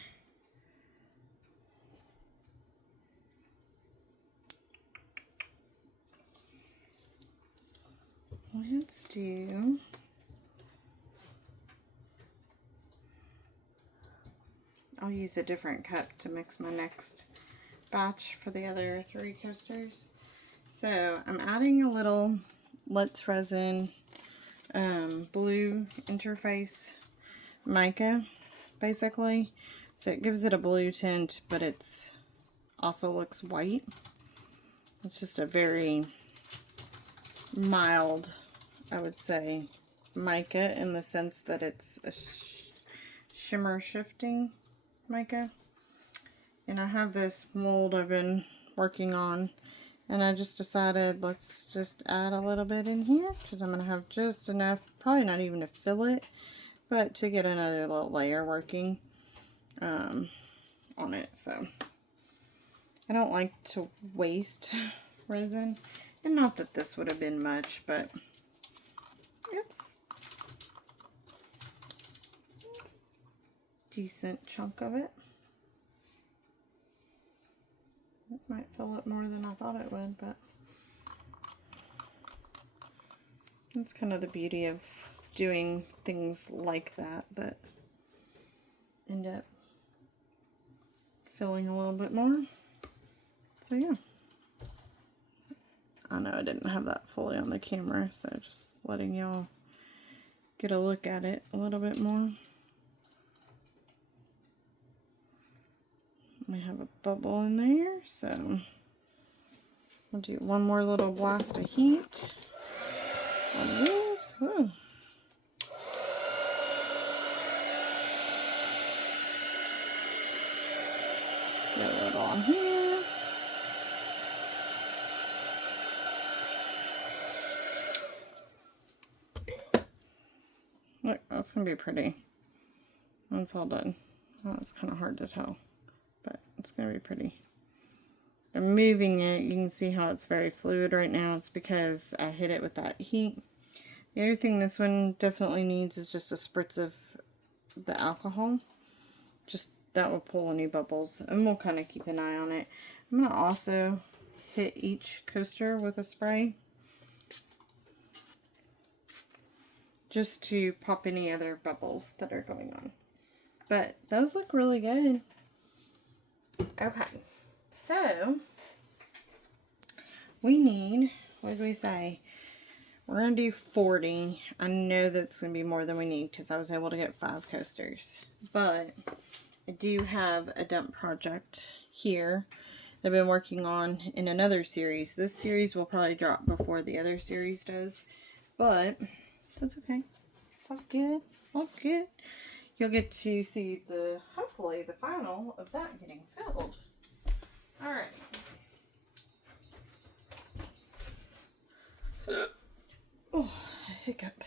Let's do I'll use a different cup to mix my next batch for the other 3 coasters. So I'm adding a little Let's Resin blue interface mica, basically. So it gives it a blue tint, but it's also looks white. It's just a very mild, I would say, mica, in the sense that it's a shimmer shifting mica. And I have this mold I've been working on, and I just decided let's just add a little bit in here because I'm going to have just enough, probably not even to fill it, but to get another little layer working on it. So I don't like to waste resin, and not that this would have been much, but it's a decent chunk of it. It might fill up more than I thought it would, but that's kind of the beauty of doing things like that end up filling a little bit more. So yeah, I know I didn't have that fully on the camera, so just letting y'all get a look at it a little bit more. We have a bubble in there, so we'll do one more little blast of heat on these. Whoa. Get a little on here. Look, that's gonna be pretty. When it's all done. Oh, it's kind of hard to tell, but it's gonna be pretty. I'm moving it. You can see how it's very fluid right now. It's because I hit it with that heat. The other thing this one definitely needs is just a spritz of the alcohol. Just that will pull any bubbles, and we'll kind of keep an eye on it. I'm going to also hit each coaster with a spray just to pop any other bubbles that are going on. But those look really good. Okay, so we need, what did we say? We're going to do 40. I know that's going to be more than we need because I was able to get 5 coasters. But I do have a dump project here that I've been working on in another series. This series will probably drop before the other series does. But that's okay. It's all good. All good. You'll get to see the, hopefully, the final of that getting filled. Alright. Oh, hiccup.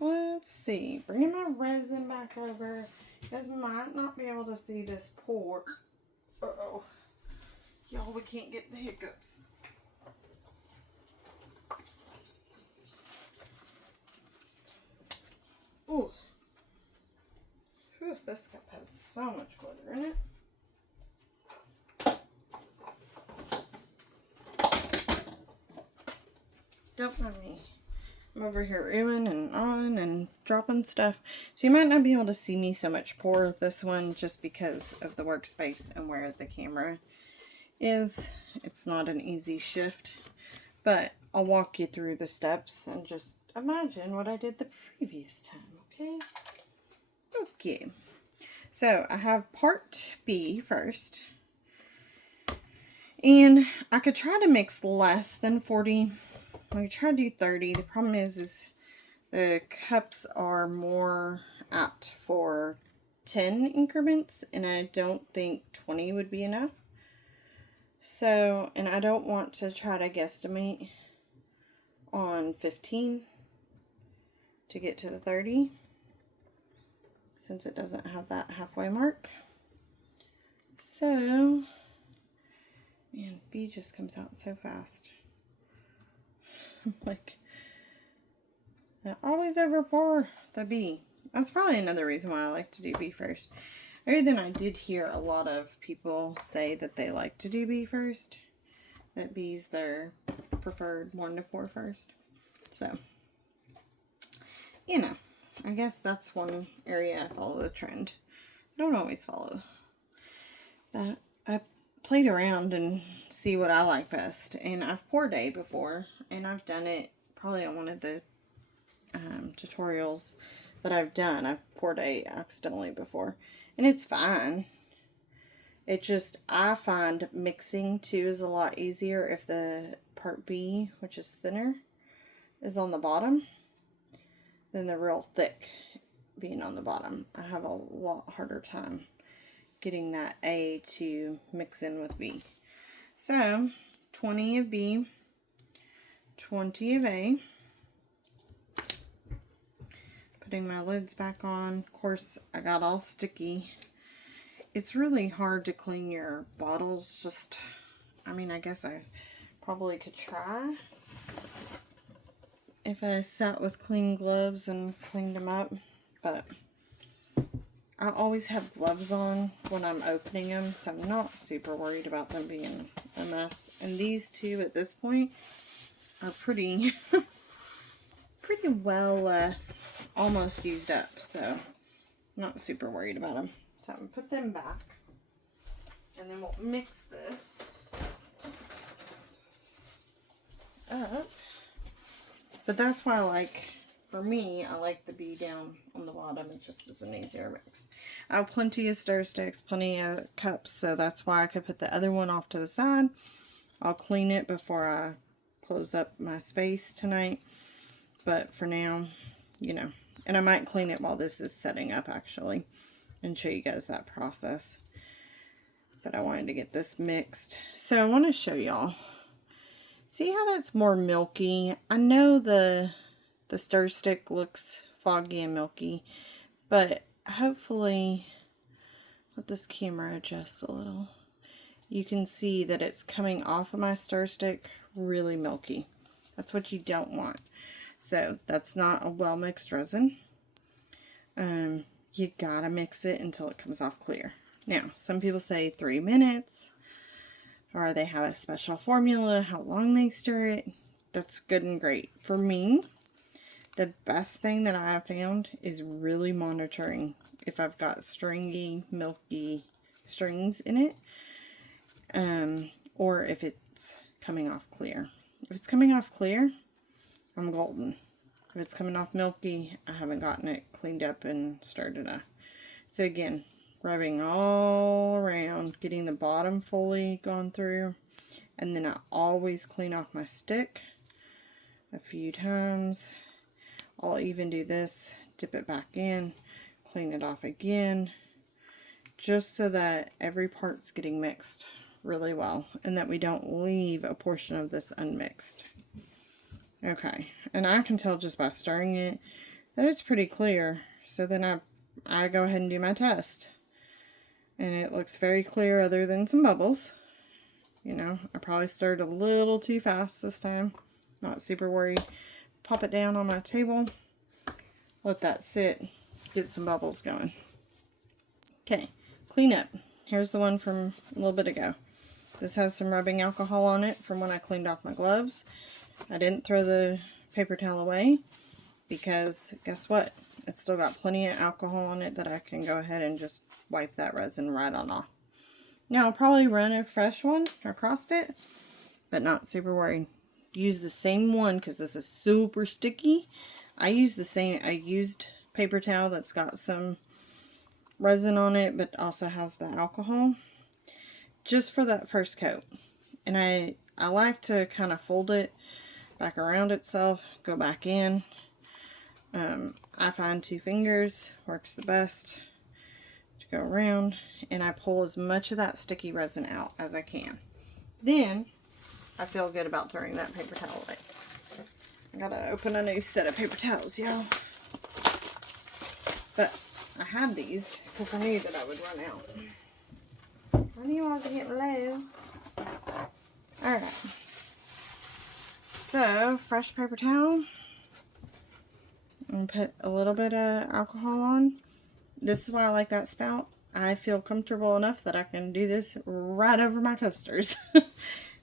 Let's see. Bringing my resin back over. You guys might not be able to see this pour. Uh-oh. Y'all, we can't get the hiccups. Ooh. Whew, this cup has so much glitter in it. Don't mind me. I'm over here oohing and on and dropping stuff. So you might not be able to see me so much pour this one just because of the workspace and where the camera is. It's not an easy shift, but I'll walk you through the steps and just imagine what I did the previous time, okay? Okay. So I have part B first. And I could try to mix less than 40. I could try to do 30. The problem is the cups are more apt for 10 increments, and I don't think 20 would be enough. So, and I don't want to try to guesstimate on 15 to get to the 30, since it doesn't have that halfway mark. So, man, B just comes out so fast. Like, I always over pour the B. That's probably another reason why I like to do B first. Other than I did hear a lot of people say that they like to do B first. That B's their preferred one to pour first. So, you know, I guess that's one area I follow the trend. don't always follow that. I played around and see what I like best. And I've poured a before, and I've done it probably on one of the tutorials that I've done. I've poured a accidentally before, and it's fine. It just, I find mixing too is a lot easier if the part B, which is thinner, is on the bottom than the real thick being on the bottom. I have a lot harder time getting that A to mix in with B. So 20 of B, 20 of A. Putting my lids back on. Of course, I got all sticky. It's really hard to clean your bottles. Just, I mean, I guess I probably could try if I sat with clean gloves and cleaned them up. But I always have gloves on when I'm opening them, so I'm not super worried about them being a mess. And these two at this point are pretty pretty well almost used up, so not super worried about them. So I'm going to put them back, and then we'll mix this up. But that's why I like, for me, I like the B down on the bottom. It just is an easier mix. I have plenty of stir sticks, plenty of cups, so that's why I could put the other one off to the side. I'll clean it before I close up my space tonight. But for now, you know, and I might clean it while this is setting up actually and show you guys that process. But I wanted to get this mixed. So I want to show y'all. See how that's more milky? I know the stir stick looks foggy and milky, but hopefully, let this camera adjust a little. You can see that it's coming off of my stir stick really milky. That's what you don't want. So that's not a well mixed resin. You gotta mix it until it comes off clear. Now, some people say 3 minutes, or they have a special formula, how long they stir it. That's good and great. For me, the best thing that I have found is really monitoring if I've got stringy, milky strings in it, or if it's coming off clear. If it's coming off clear, I'm golden. If it's coming off milky, I haven't gotten it cleaned up and stirred enough. So again, rubbing all around, getting the bottom fully gone through, and then I always clean off my stick a few times. I'll even do this, dip it back in, clean it off again, just so that every part's getting mixed really well and that we don't leave a portion of this unmixed. Okay, and I can tell just by stirring it that it's pretty clear. So then I go ahead and do my test. And it looks very clear other than some bubbles. You know, I probably stirred a little too fast this time. Not super worried. Pop it down on my table. Let that sit. Get some bubbles going. Okay, clean up. Here's the one from a little bit ago. This has some rubbing alcohol on it from when I cleaned off my gloves. I didn't throw the paper towel away because guess what? It's still got plenty of alcohol on it that I can go ahead and just wipe that resin right on off. Now I'll probably run a fresh one across it, but not super worried. Use the same one because this is super sticky. I used paper towel that's got some resin on it, but also has the alcohol just for that first coat. And I like to kind of fold it back around itself, go back in. I find 2 fingers works the best to go around, and I pull as much of that sticky resin out as I can. Then I feel good about throwing that paper towel away. I gotta open a new set of paper towels, y'all. But I had these because I knew that I would run out. I knew I was getting low. Alright. So, fresh paper towel. And put a little bit of alcohol on. This is why I like that spout. I feel comfortable enough that I can do this right over my coasters.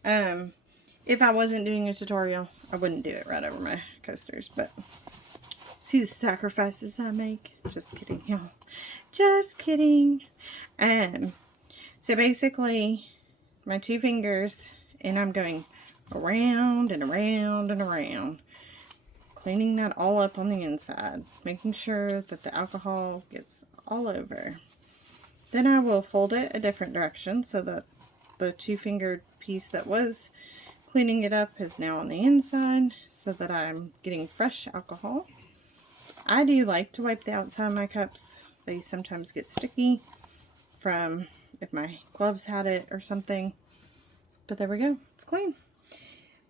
If I wasn't doing a tutorial, I wouldn't do it right over my coasters. But See the sacrifices I make? Just kidding, y'all. Just kidding. So basically, my 2 fingers, and I'm going around and around and around, cleaning that all up on the inside, making sure that the alcohol gets all over. Then I will fold it a different direction so that the 2-fingered piece that was cleaning it up is now on the inside, so that I'm getting fresh alcohol. I do like to wipe the outside of my cups. They sometimes get sticky from if my gloves had it or something. But there we go. It's clean.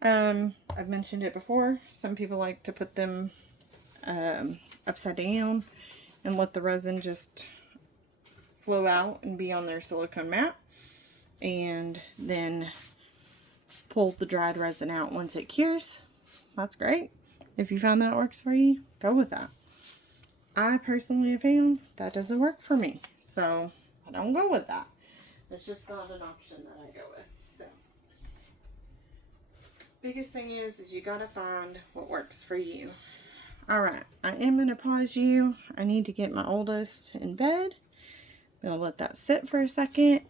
I've mentioned it before. Some people like to put them upside down and let the resin just flow out and be on their silicone mat. And then pull the dried resin out once it cures. That's great. If you found that works for you, go with that. I personally have found that doesn't work for me, so I don't go with that. It's just not an option that I go with. So, biggest thing is you gotta find what works for you. Alright, I am gonna pause you. I need to get my oldest in bed. I'm gonna let that sit for a second.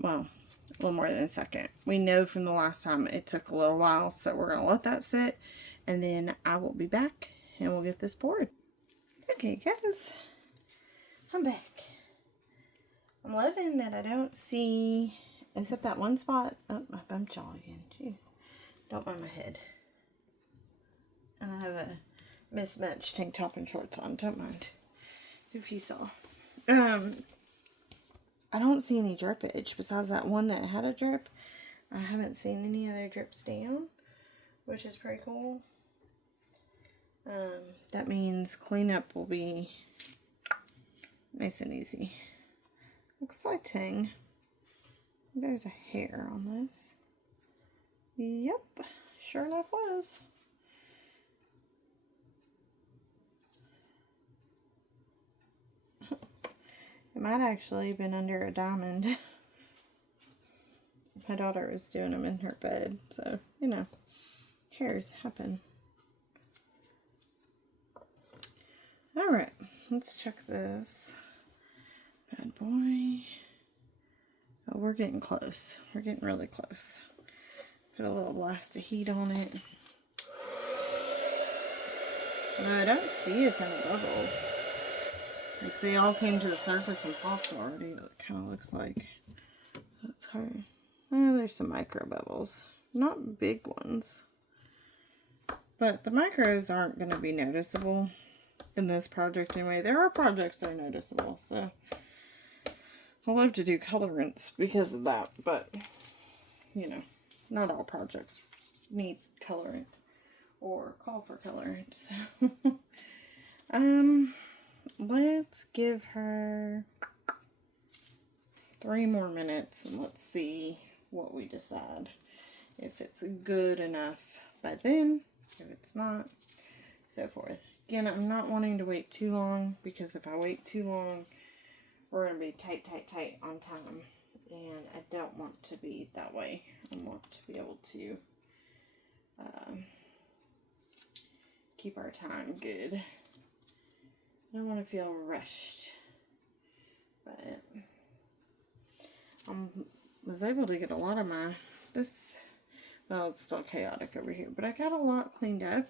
Well, a little more than a second. We know from the last time it took a little while, so we're gonna let that sit, and then I will be back and we'll get this poured. Okay guys, I'm back. I'm loving that I don't see, except that one spot. Oh, my bum jaw again. Jeez. Don't mind my head. And I have a mismatched tank top and shorts on. Don't mind if you saw. I don't see any drippage besides that one that had a drip. I haven't seen any other drips down, which is pretty cool. That means cleanup will be nice and easy. Exciting. There's a hair on this. Yep, sure enough was. It might actually have been under a diamond. My daughter was doing them in her bed, so, you know, hairs happen. Alright, let's check this bad boy. Oh, we're getting close. We're getting really close. Put a little blast of heat on it. No, I don't see a ton of bubbles. Like, they all came to the surface and popped already. It kind of looks like. That's hard. Oh, there's some micro bubbles. Not big ones. But the micros aren't going to be noticeable in this project anyway. There are projects that are noticeable, so I love to do colorants because of that, but you know, not all projects need colorant or call for colorant. So let's give her 3 more minutes and let's see what we decide. If it's good enough by then, if it's not, so forth. Again, I'm not wanting to wait too long, because if I wait too long, we're going to be tight on time. And I don't want to be that way. I want to be able to keep our time good. I don't want to feel rushed. But I was able to get a lot of my, well, it's still chaotic over here, but I got a lot cleaned up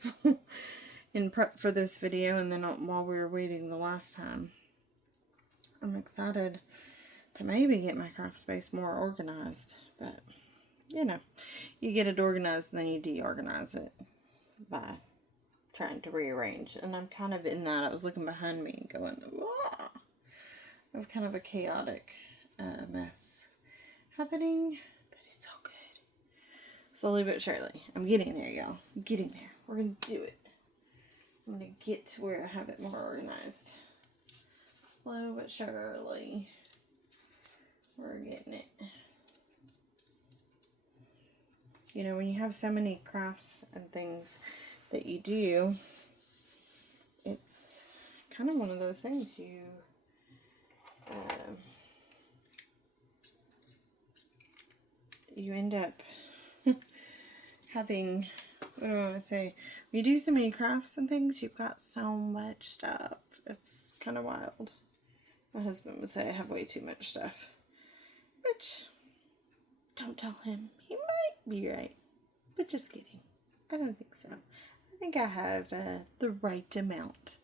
in prep for this video, and then while we were waiting the last time. I'm excited to maybe get my craft space more organized, but you know, you get it organized and then you deorganize it by trying to rearrange, and I'm kind of in that. I was looking behind me and going, wow, I have kind of a chaotic mess happening, but it's all good. Slowly but surely. I'm getting there, y'all. I'm getting there. We're going to do it. I'm going to get to where I have it more organized. Slow but surely. We're getting it. You know, when you have so many crafts and things that you do, it's kind of one of those things you end up having what do I want to say? When you do so many crafts and things, you've got so much stuff. It's kind of wild. My husband would say I have way too much stuff. Which, don't tell him. He might be right. But just kidding. I don't think so. I think I have the right amount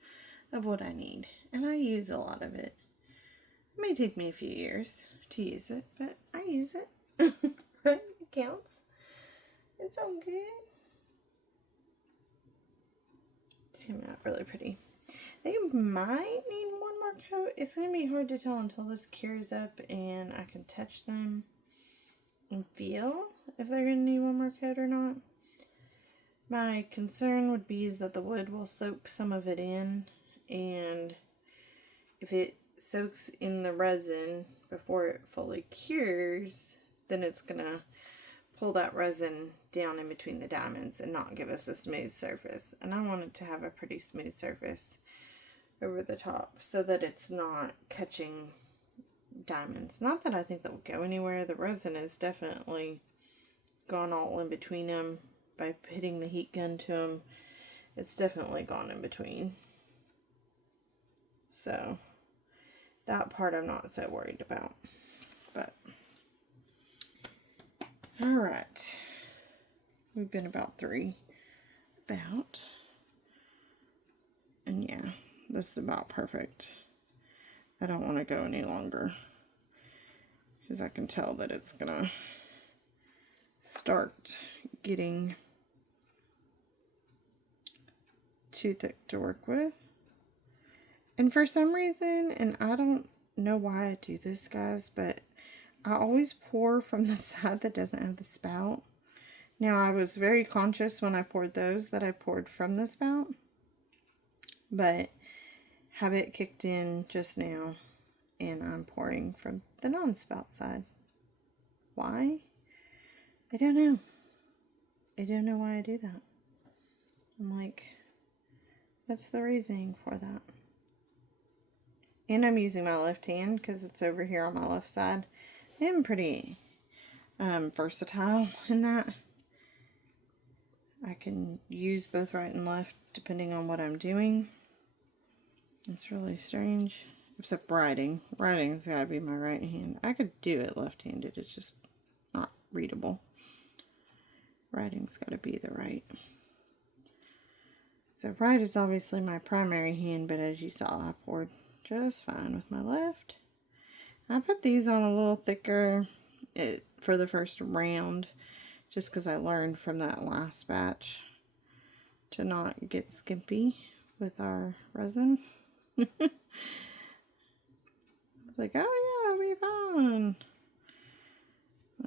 of what I need. And I use a lot of it. It may take me a few years to use it, but I use it. Right? It counts. It's all good. It's coming out really pretty. They might need one more coat. It's going to be hard to tell until this cures up and I can touch them and feel if they're going to need one more coat or not. My concern would be is that the wood will soak some of it in, and if it soaks in the resin before it fully cures, then it's going to pull that resin down in between the diamonds and not give us a smooth surface. And I want it to have a pretty smooth surface over the top so that it's not catching diamonds. Not that I think that will go anywhere. The resin has definitely gone all in between them by hitting the heat gun to them. It's definitely gone in between. So that part I'm not so worried about. But all right, we've been about 3. And yeah, this is about perfect. I don't want to go any longer because I can tell that it's gonna start getting too thick to work with. And for some reason, and I don't know why I do this, guys, but I always pour from the side that doesn't have the spout. Now, I was very conscious when I poured those that I poured from the spout, but habit kicked in just now, and I'm pouring from the non-spout side. Why? I don't know. I don't know why I do that. I'm like, what's the reasoning for that? And I'm using my left hand because it's over here on my left side. I'm pretty versatile in that. I can use both right and left depending on what I'm doing. It's really strange. Except writing. Writing's gotta be my right hand. I could do it left-handed. It's just not readable. Writing's gotta be the right. So right is obviously my primary hand, but as you saw, I poured just fine with my left. I put these on a little thicker for the first round, just because I learned from that last batch to not get skimpy with our resin. I was like, oh yeah, it'll be fun.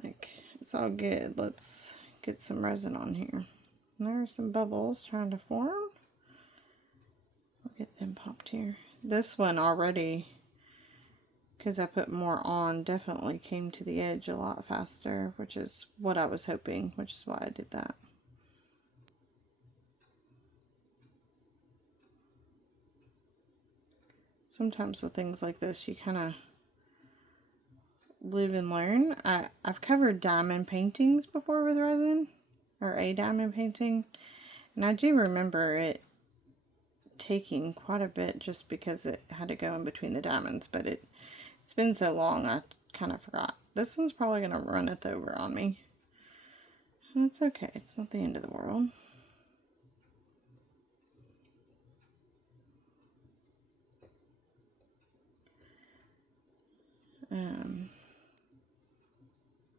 Like, it's all good. Let's get some resin on here. And there are some bubbles trying to form. We'll get them popped here. This one already, because I put more on, definitely came to the edge a lot faster, which is what I was hoping, which is why I did that. Sometimes with things like this, you kind of live and learn. I've covered diamond paintings before with resin, or a diamond painting, and I do remember it taking quite a bit just because it had to go in between the diamonds, but it's been so long I kind of forgot. This one's probably going to run it over on me. That's okay. It's not the end of the world.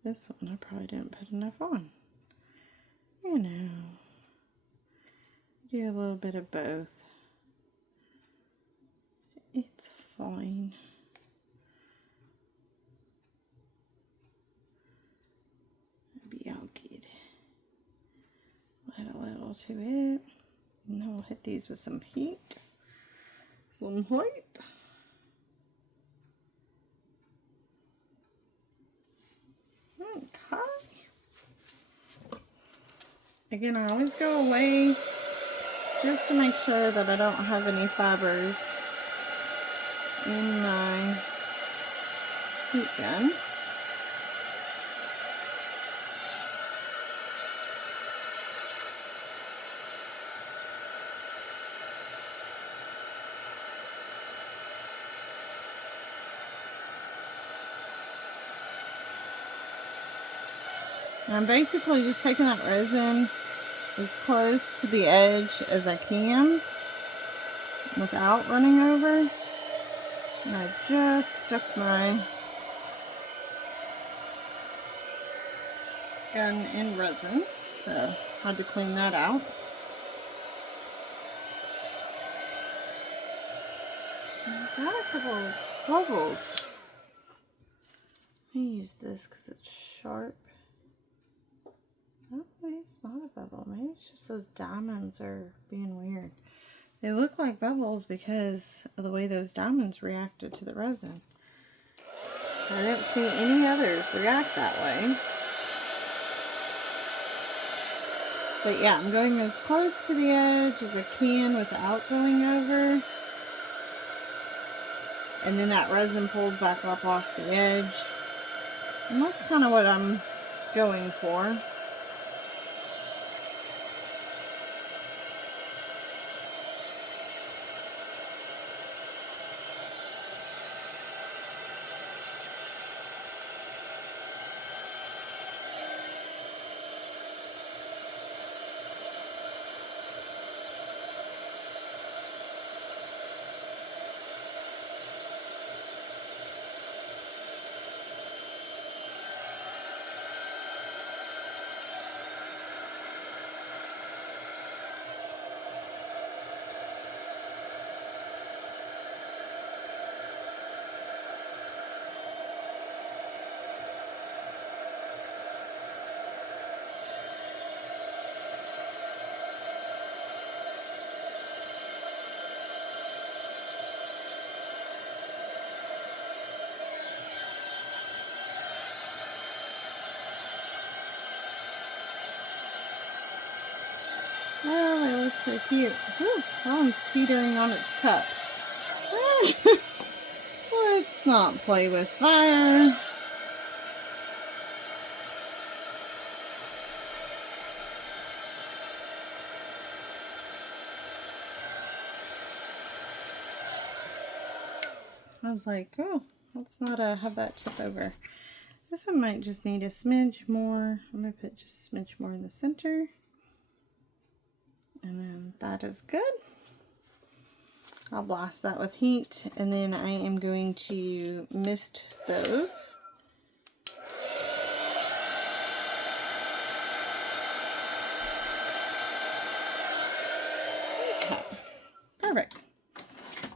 This one I probably didn't put enough on. You know, do a little bit of both. It's fine. Be all good. Add a little to it. And then we'll hit these with some heat. Some heat. Okay. Again, I always go away just to make sure that I don't have any fibers in my heat gun. And I'm basically just taking that resin as close to the edge as I can without running over. And I just stuck my gun in resin, so I had to clean that out. I've got a couple of bubbles. I use this because it's sharp. Oh, maybe it's not a bubble. Maybe it's just those diamonds are being weird. They look like bubbles because of the way those diamonds reacted to the resin. I didn't see any others react that way. But yeah, I'm going as close to the edge as I can without going over. And then that resin pulls back up off the edge. And that's kind of what I'm going for. Oh, they look so cute. Whew, that one's teetering on its cup. Let's not play with fire. I was like, oh, let's not have that tip over. This one might just need a smidge more. I'm going to put just a smidge more in the center. And then that is good. I'll blast that with heat, and then I am going to mist those. Okay, perfect.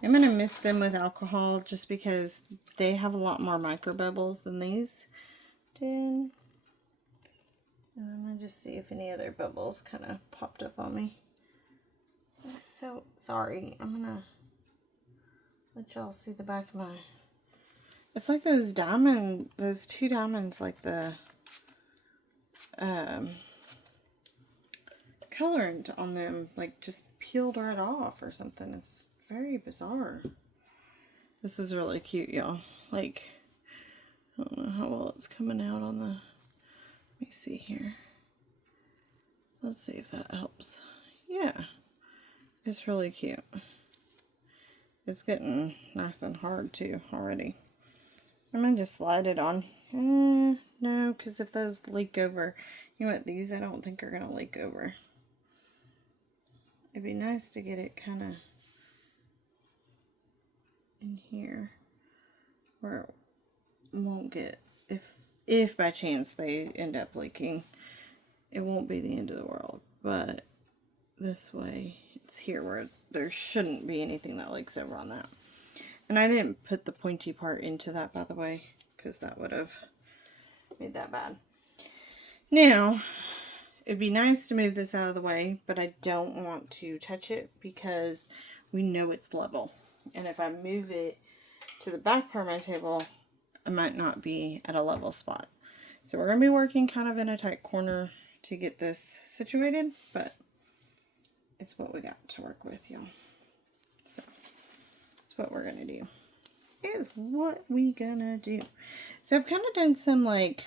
I'm going to mist them with alcohol just because they have a lot more micro bubbles than these did. And I'm going to just see if any other bubbles kind of popped up on me. I'm so sorry. I'm going to let y'all see the back of my... It's like those two diamonds, like the colorant on them, like just peeled right off or something. It's very bizarre. This is really cute, y'all. Like, I don't know how well it's coming out on the... Let me see here. Let's see if that helps. Yeah, it's really cute. It's getting nice and hard too already. I'm going to just slide it on. No, because if those leak over, you know what, these I don't think are going to leak over. It'd be nice to get it kind of in here where it won't get, if by chance they end up leaking, it won't be the end of the world. But this way, it's here where there shouldn't be anything that leaks over on that. And I didn't put the pointy part into that, by the way, because that would have made that bad. Now, it'd be nice to move this out of the way, but I don't want to touch it because we know it's level. And if I move it to the back part of my table, I might not be at a level spot. So we're going to be working kind of in a tight corner to get this situated, but it's what we got to work with, y'all. So that's what we're going to do. Is what we gonna do. So I've kind of done some like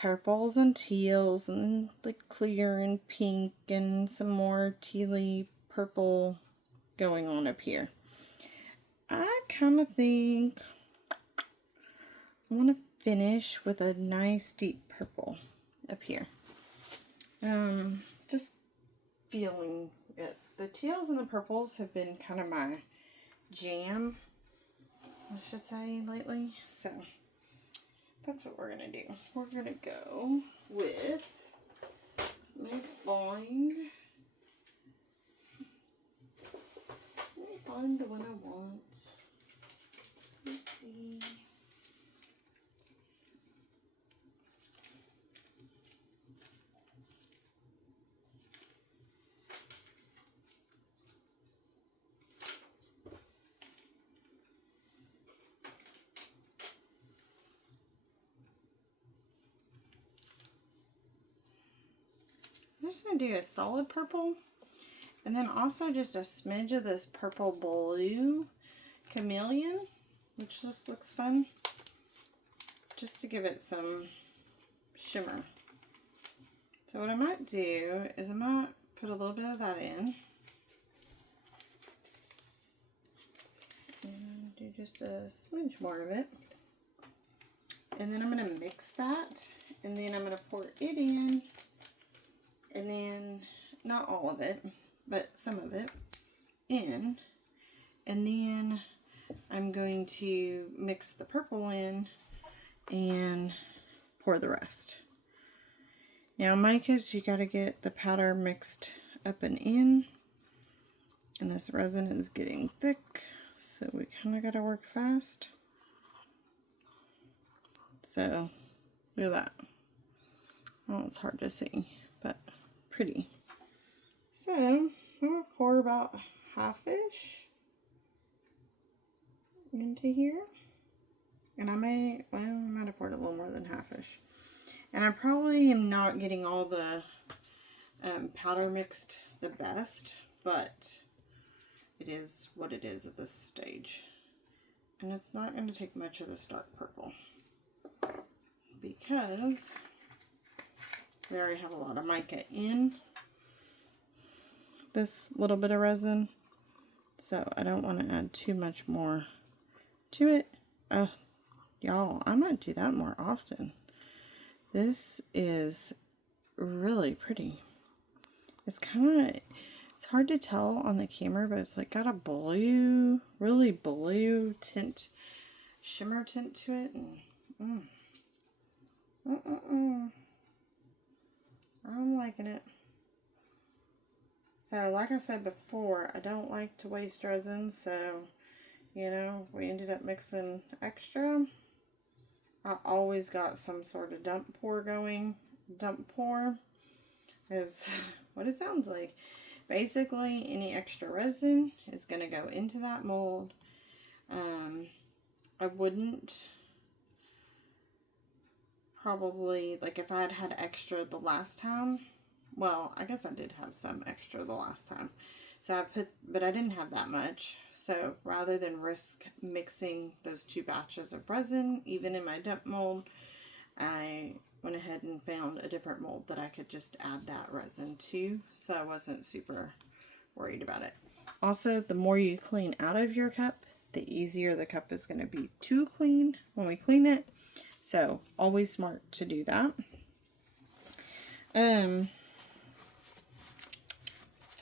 purples and teals and like clear and pink and some more tealy purple going on up here. I kind of think I want to finish with a nice deep purple. here. Just feeling it. The teals and the purples have been kind of my jam, I should say, lately. So that's what we're going to do. We're going to go with, let me find the one I want. Let's see. I'm just going to do a solid purple, and then also just a smidge of this purple blue chameleon, which just looks fun, just to give it some shimmer. So what I might do is I might put a little bit of that in, and do just a smidge more of it, and then I'm going to mix that, and then I'm going to pour it in. And then, not all of it, but some of it in. And then I'm going to mix the purple in and pour the rest. Now, Micah's, you got to get the powder mixed up and in. And this resin is getting thick, so we kind of got to work fast. So, look at that. Well, it's hard to see, but pretty. So I'm gonna pour about half-ish into here, and I might have poured a little more than half-ish, and I probably am not getting all the powder mixed the best, but it is what it is at this stage, and it's not going to take much of this dark purple because we already have a lot of mica in this little bit of resin, so I don't want to add too much more to it. Y'all, I might do that more often. This is really pretty. It's hard to tell on the camera, but it's like got a blue, really blue tint, shimmer tint to it, and I'm liking it. So, like I said before, I don't like to waste resin, so, you know, we ended up mixing extra. I always got some sort of dump pour going. Dump pour is what it sounds like. Basically, any extra resin is going to go into that mold. I wouldn't probably, like if I had had extra the last time, well, I guess I did have some extra the last time. So but I didn't have that much. So rather than risk mixing those two batches of resin, even in my dump mold, I went ahead and found a different mold that I could just add that resin to. So I wasn't super worried about it. Also, the more you clean out of your cup, the easier the cup is going to be to clean when we clean it. So always smart to do that. I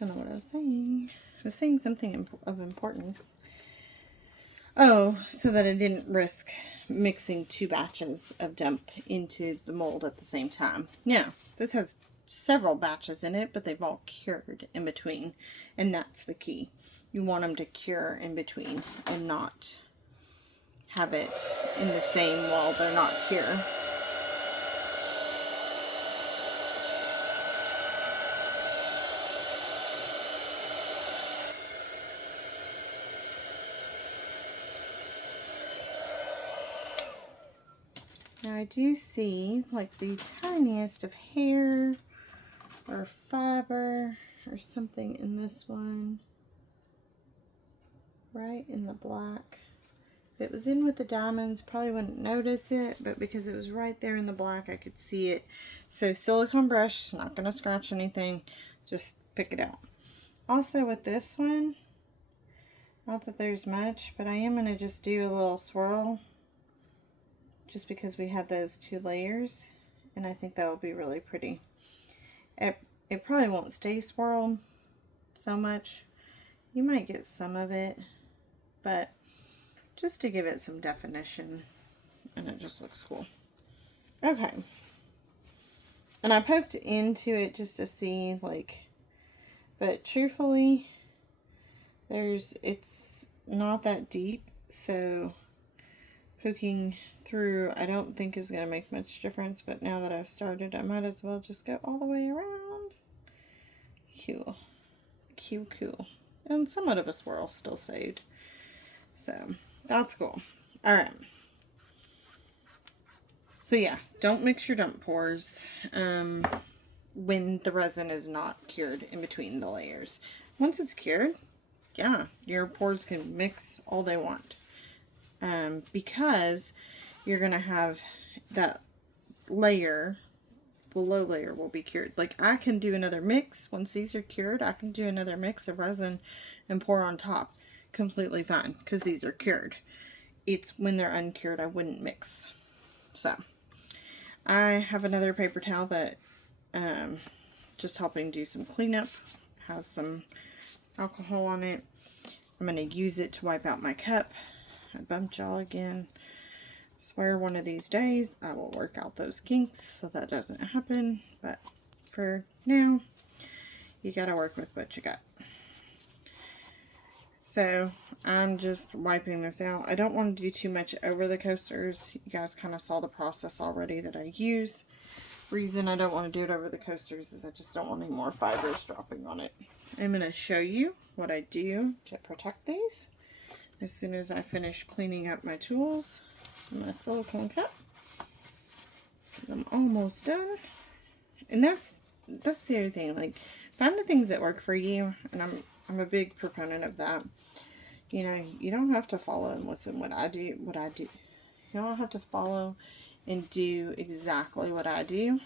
don't know what I was saying. I was saying something of importance. Oh, so that I didn't risk mixing two batches of dump into the mold at the same time. Now, this has several batches in it, but they've all cured in between, and that's the key. You want them to cure in between and not have it in the same while they're not pure. Now I do see like the tiniest of hair or fiber or something in this one, right in the black. If it was in with the diamonds, probably wouldn't notice it, but because it was right there in the black, I could see it. So silicone brush, not going to scratch anything, just pick it out. Also with this one, not that there's much, but I am going to just do a little swirl, just because we had those two layers, and I think that will be really pretty. It probably won't stay swirled so much. You might get some of it, but just to give it some definition, and it just looks cool. Okay. And I poked into it just to see, like, but truthfully, it's not that deep, so poking through I don't think is going to make much difference, but now that I've started, I might as well just go all the way around. Cool. Cool. And somewhat of a swirl still stayed. So, that's cool. Alright. So yeah, don't mix your dump pours when the resin is not cured in between the layers. Once it's cured, yeah, your pours can mix all they want. Because you're going to have that layer, below layer will be cured. Like I can do another mix. Once these are cured, I can do another mix of resin and pour on top. Completely fine, because these are cured. It's when they're uncured I wouldn't mix. So, I have another paper towel that just helping do some cleanup. Has some alcohol on it. I'm going to use it to wipe out my cup. I bumped y'all again. Swear one of these days I will work out those kinks so that doesn't happen. But for now, you got to work with what you got. So I'm just wiping this out. I don't want to do too much over the coasters. You guys kind of saw the process already that I use. Reason I don't want to do it over the coasters is I just don't want any more fibers dropping on it. I'm going to show you what I do to protect these as soon as I finish cleaning up my tools and my silicone cup. I'm almost done. And that's the other thing. Like, find the things that work for you, and I'm a big proponent of that. You know, you don't have to follow and listen what I do. You don't have to follow and do exactly what I do.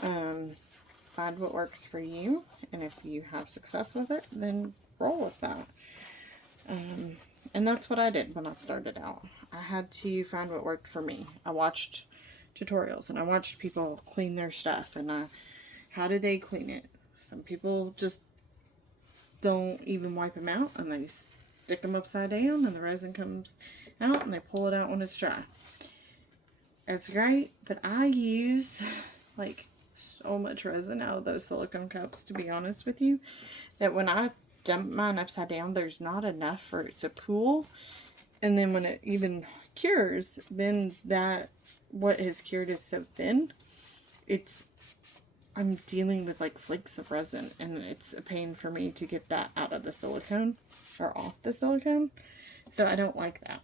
Find what works for you, and if you have success with it, then roll with that. And that's what I did when I started out. I had to find what worked for me. I watched tutorials, and I watched people clean their stuff, and how do they clean it? Some people just don't even wipe them out, and they stick them upside down, and the resin comes out, and they pull it out when it's dry. It's great, but I use like so much resin out of those silicone cups, to be honest with you, that when I dump mine upside down, there's not enough for it to pool. And then when it even cures, then what is cured is so thin, I'm dealing with like flakes of resin, and it's a pain for me to get that out of the silicone or off the silicone. So I don't like that.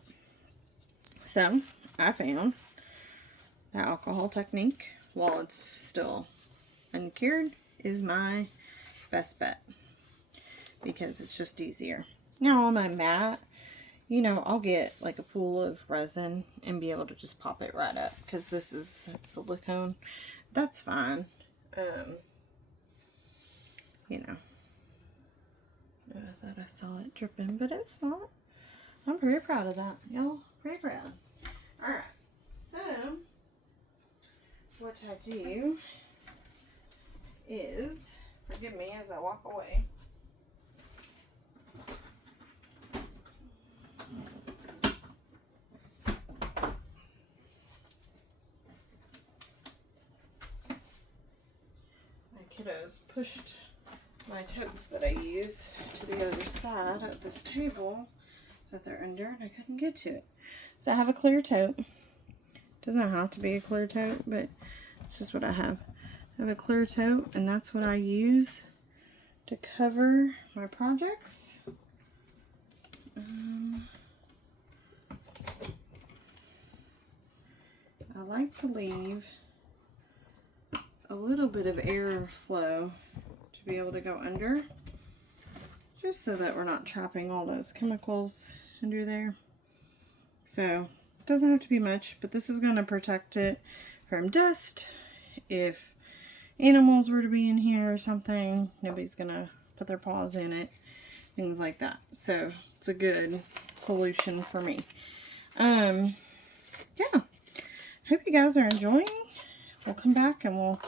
So I found the alcohol technique, while it's still uncured, is my best bet because it's just easier. Now on my mat, you know, I'll get like a pool of resin and be able to just pop it right up because this is silicone. That's fine. You know, I thought I saw it dripping, but it's not. I'm pretty proud of that, y'all. Pretty proud. Alright, so what I do is, forgive me as I walk away, kiddos pushed my totes that I use to the other side of this table that they're under, and I couldn't get to it. So I have a clear tote. Doesn't have to be a clear tote, but it's just what I have. I have a clear tote, and that's what I use to cover my projects. I like to leave a little bit of air flow to be able to go under, just so that we're not trapping all those chemicals under there. So it doesn't have to be much, but this is going to protect it from dust. If animals were to be in here or something, nobody's going to put their paws in it, things like that. So it's a good solution for me. Yeah, hope you guys are enjoying we'll come back and we'll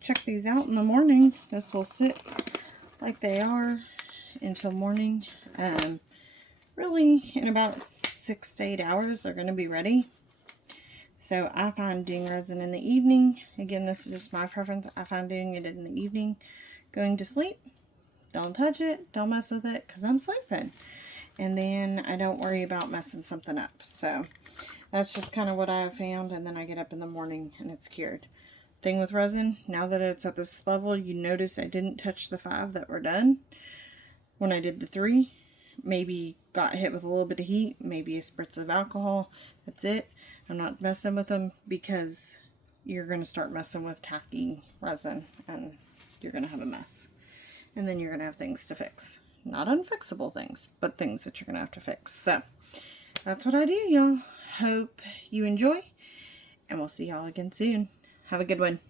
check these out in the morning. This will sit like they are until morning. Really, in about 6 to 8 hours, they're going to be ready. So I find doing resin in the evening. Again, this is just my preference. I find doing it in the evening, going to sleep. Don't touch it. Don't mess with it because I'm sleeping. And then I don't worry about messing something up. So that's just kind of what I have found. And then I get up in the morning and it's cured. Thing with resin, now that it's at this level, you notice I didn't touch the 5 that were done. When I did the 3, maybe got hit with a little bit of heat, maybe a spritz of alcohol. That's it. I'm not messing with them because you're going to start messing with tacky resin and you're going to have a mess. And then you're going to have things to fix. Not unfixable things, but things that you're going to have to fix. So that's what I do, y'all. Hope you enjoy, and we'll see y'all again soon. Have a good one.